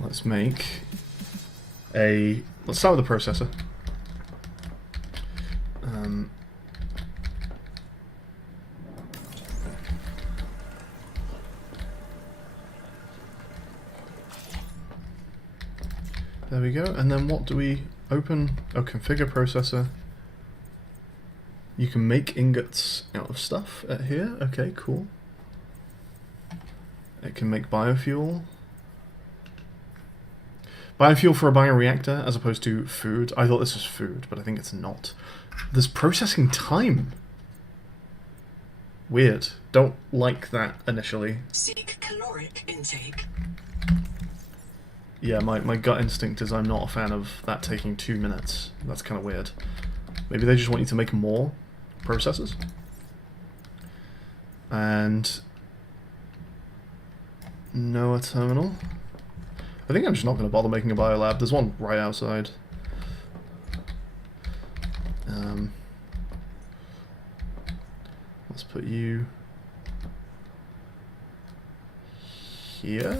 Let's make Let's start with the processor. There we go, and then what do we open? Oh, configure processor. You can make ingots out of stuff at here. Okay, cool. It can make biofuel. Biofuel for a bioreactor as opposed to food. I thought this was food, but I think it's not. There's processing time. Weird. Don't like that initially. Seek caloric intake. Yeah, my gut instinct is I'm not a fan of that taking 2 minutes. That's kind of weird. Maybe they just want you to make more processors. And Noah terminal. I think I'm just not going to bother making a biolab. There's one right outside. Let's put you here.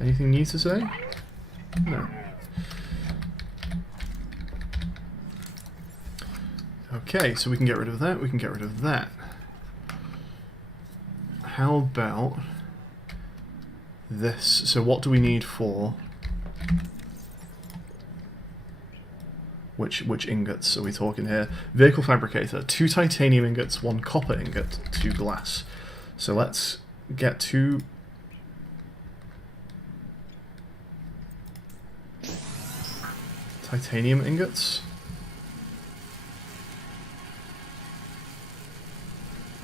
Anything new to say? No. Okay, so we can get rid of that, we can get rid of that. How about this? So what do we need for... Which ingots are we talking here? Vehicle fabricator, 2 titanium ingots, 1 copper ingot, 2 glass. So let's get 2... titanium ingots.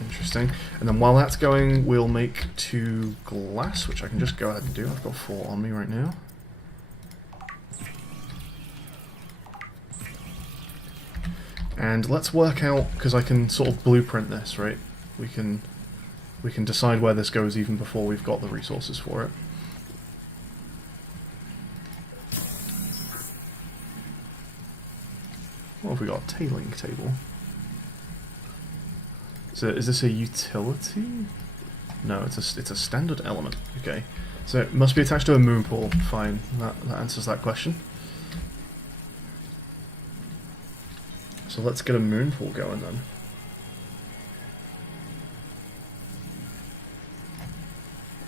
Interesting. And then while that's going, we'll make 2 glass, which I can just go ahead and do. I've got 4 on me right now. And let's work out, because I can sort of blueprint this, right? We can decide where this goes even before we've got the resources for it. What have we got? Tailing table. So is this a utility? No, it's a standard element. Okay, so it must be attached to a moon pool. Fine, that answers that question. So let's get a moon pool going then.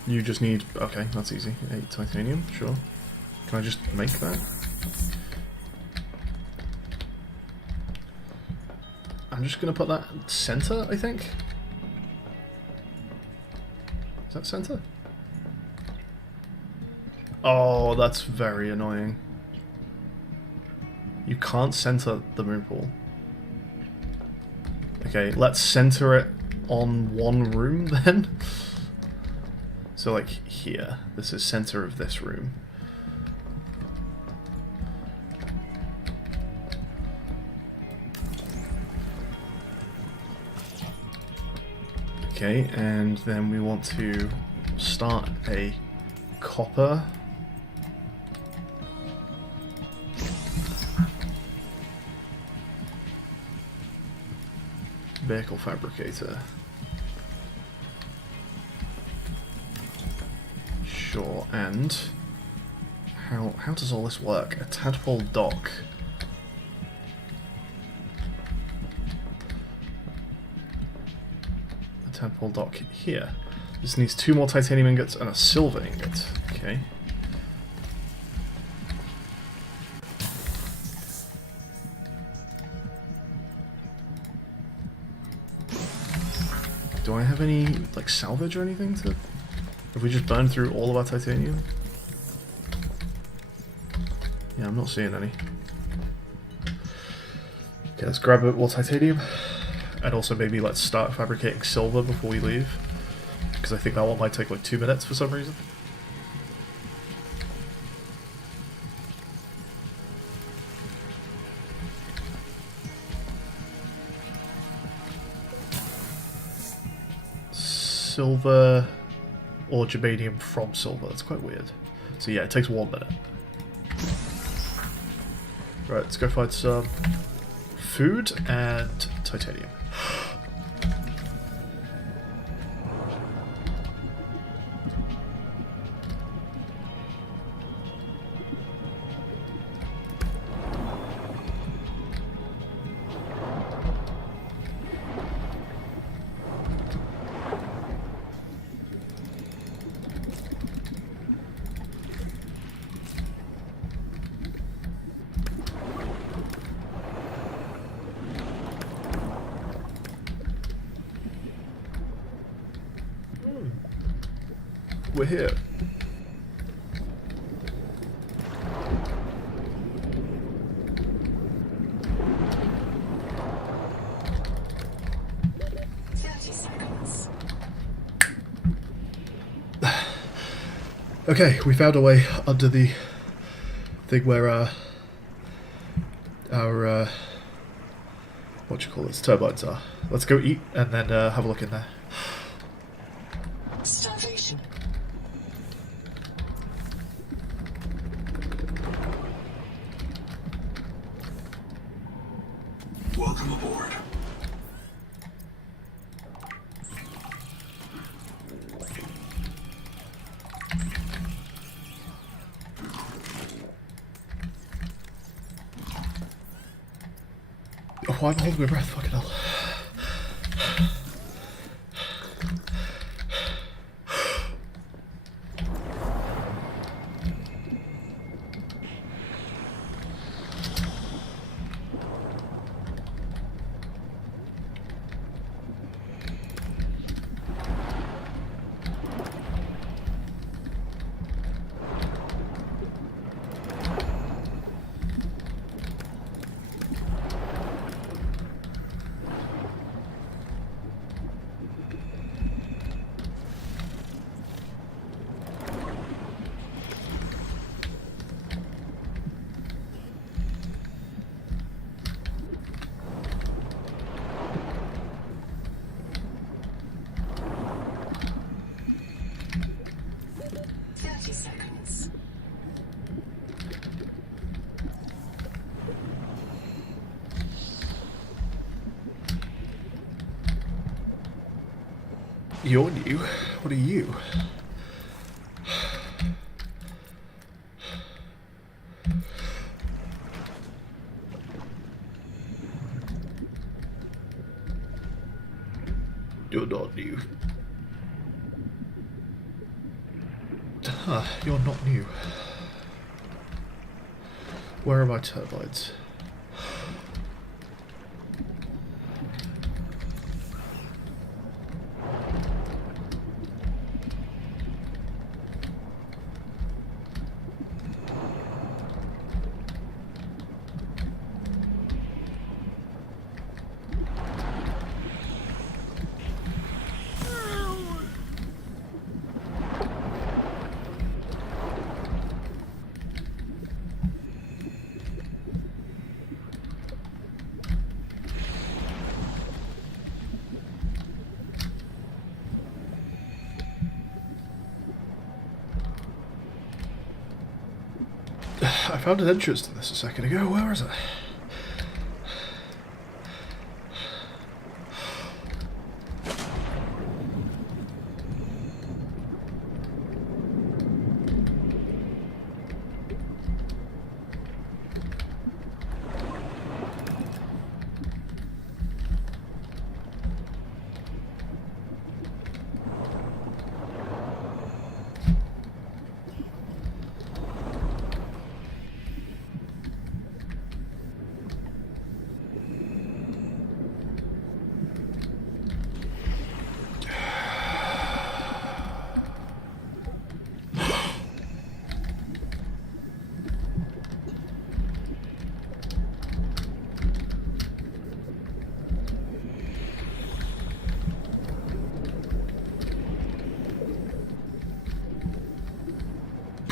You just need... okay, that's easy. 8 titanium, sure. Can I just make that? I'm just going to put that center, I think. Is that center? Oh, that's very annoying. You can't center the moon pool. Okay, let's center it on one room then. So like here, this is center of this room. Okay, and then we want to start a copper. Vehicle fabricator. Sure, and how does all this work? A tadpole dock. A tadpole dock here. This needs 2 more titanium ingots and a silver ingot. Okay. Do I have any, like, salvage or anything to... Have we just burned through all of our titanium? Yeah, I'm not seeing any. Okay, let's grab a bit more titanium. And also maybe let's start fabricating silver before we leave. Because I think that one might take like 2 minutes for some reason. Silver or germanium from silver. That's quite weird. So yeah, it takes 1 minute. Right, let's go find some food and titanium. we're here. Okay, we found a way under the thing where our what you call it, turbines are. Let's go eat and then have a look in there. Starvation. Welcome aboard. Oh, why am I holding my breath? Fucking hell. You're new? What are you? You're not new. You're not new. Where are my turbines? I found an entrance to this a second ago. Where is it?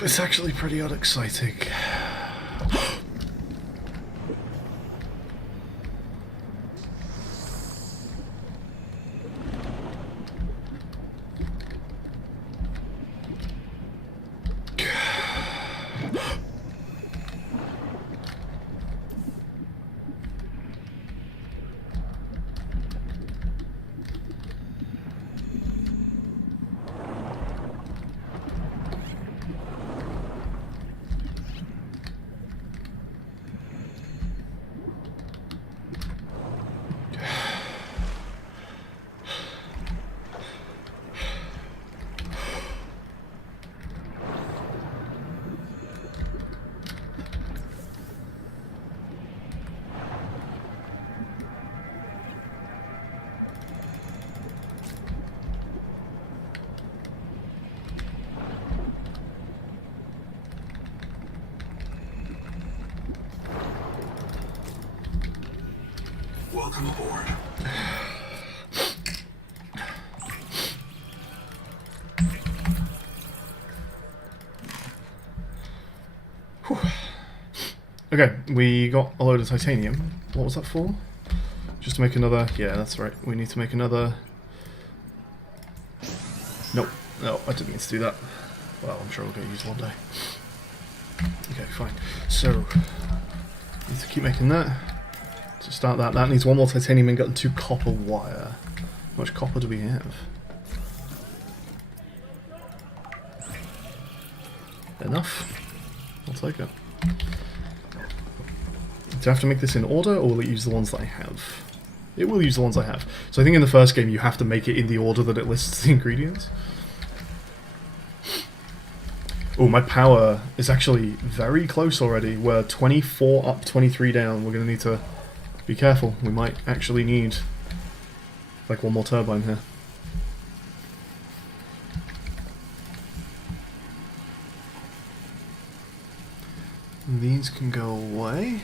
It's actually pretty unexciting. Welcome aboard. Okay, we got a load of titanium. What was that for? Just to make another... Yeah, that's right. We need to make another... Nope. No, I didn't mean to do that. Well, I'm sure we'll get used one day. Okay, fine. So, need to keep making that. To start that, that needs one more titanium ingot and 2 copper wire. How much copper do we have? Enough. I'll take it. Do I have to make this in order, or will it use the ones that I have? It will use the ones I have. So I think in the first game you have to make it in the order that it lists the ingredients. Oh, my power is actually very close already. We're 24 up, 23 down. We're going to need to be careful. We might actually need like one more turbine here. These can go away.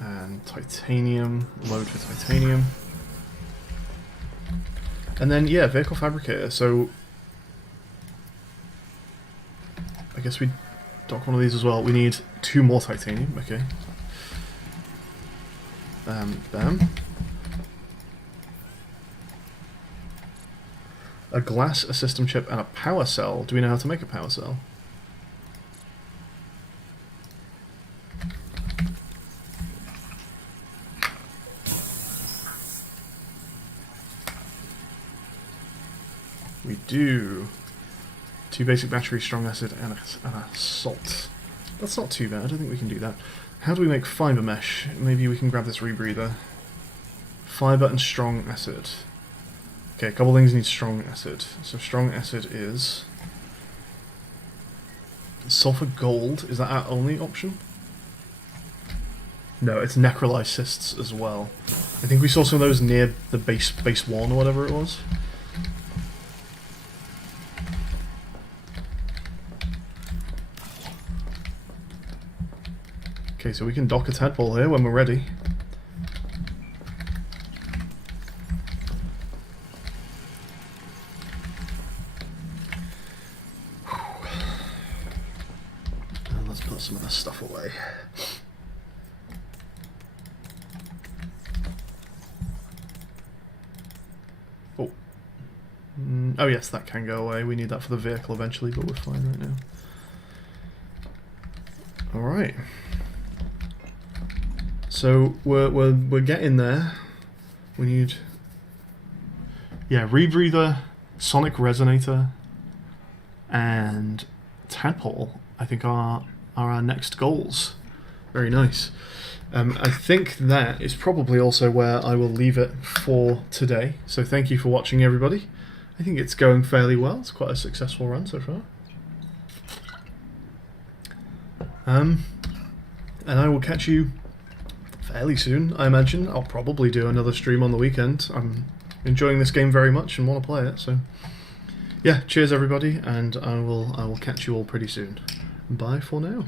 And titanium, load for titanium. And then, yeah, vehicle fabricator. So, I guess we dock one of these as well. We need 2 more titanium, okay. Bam. A glass, a system chip, and a power cell. Do we know how to make a power cell? We do. 2 basic batteries, strong acid, and a salt. That's not too bad. I don't think we can do that. How do we make fiber mesh? Maybe we can grab this rebreather. Fiber and strong acid. Okay, a couple things need strong acid. So strong acid is sulfur gold. Is that our only option? No, it's necrolyzed cysts as well. I think we saw some of those near the base 1 or whatever it was. Okay, so we can dock a tadpole here when we're ready. And let's put some of this stuff away. Oh. Oh yes, that can go away. We need that for the vehicle eventually, but we're fine right now. Alright. So we're getting there. We need, yeah, rebreather, sonic resonator, and tadpole. I think are our next goals. Very nice. I think that is probably also where I will leave it for today. So thank you for watching, everybody. I think it's going fairly well. It's quite a successful run so far. And I will catch you fairly soon, I imagine. I'll probably do another stream on the weekend. I'm enjoying this game very much and want to play it, so yeah, cheers everybody, and I will catch you all pretty soon. Bye for now.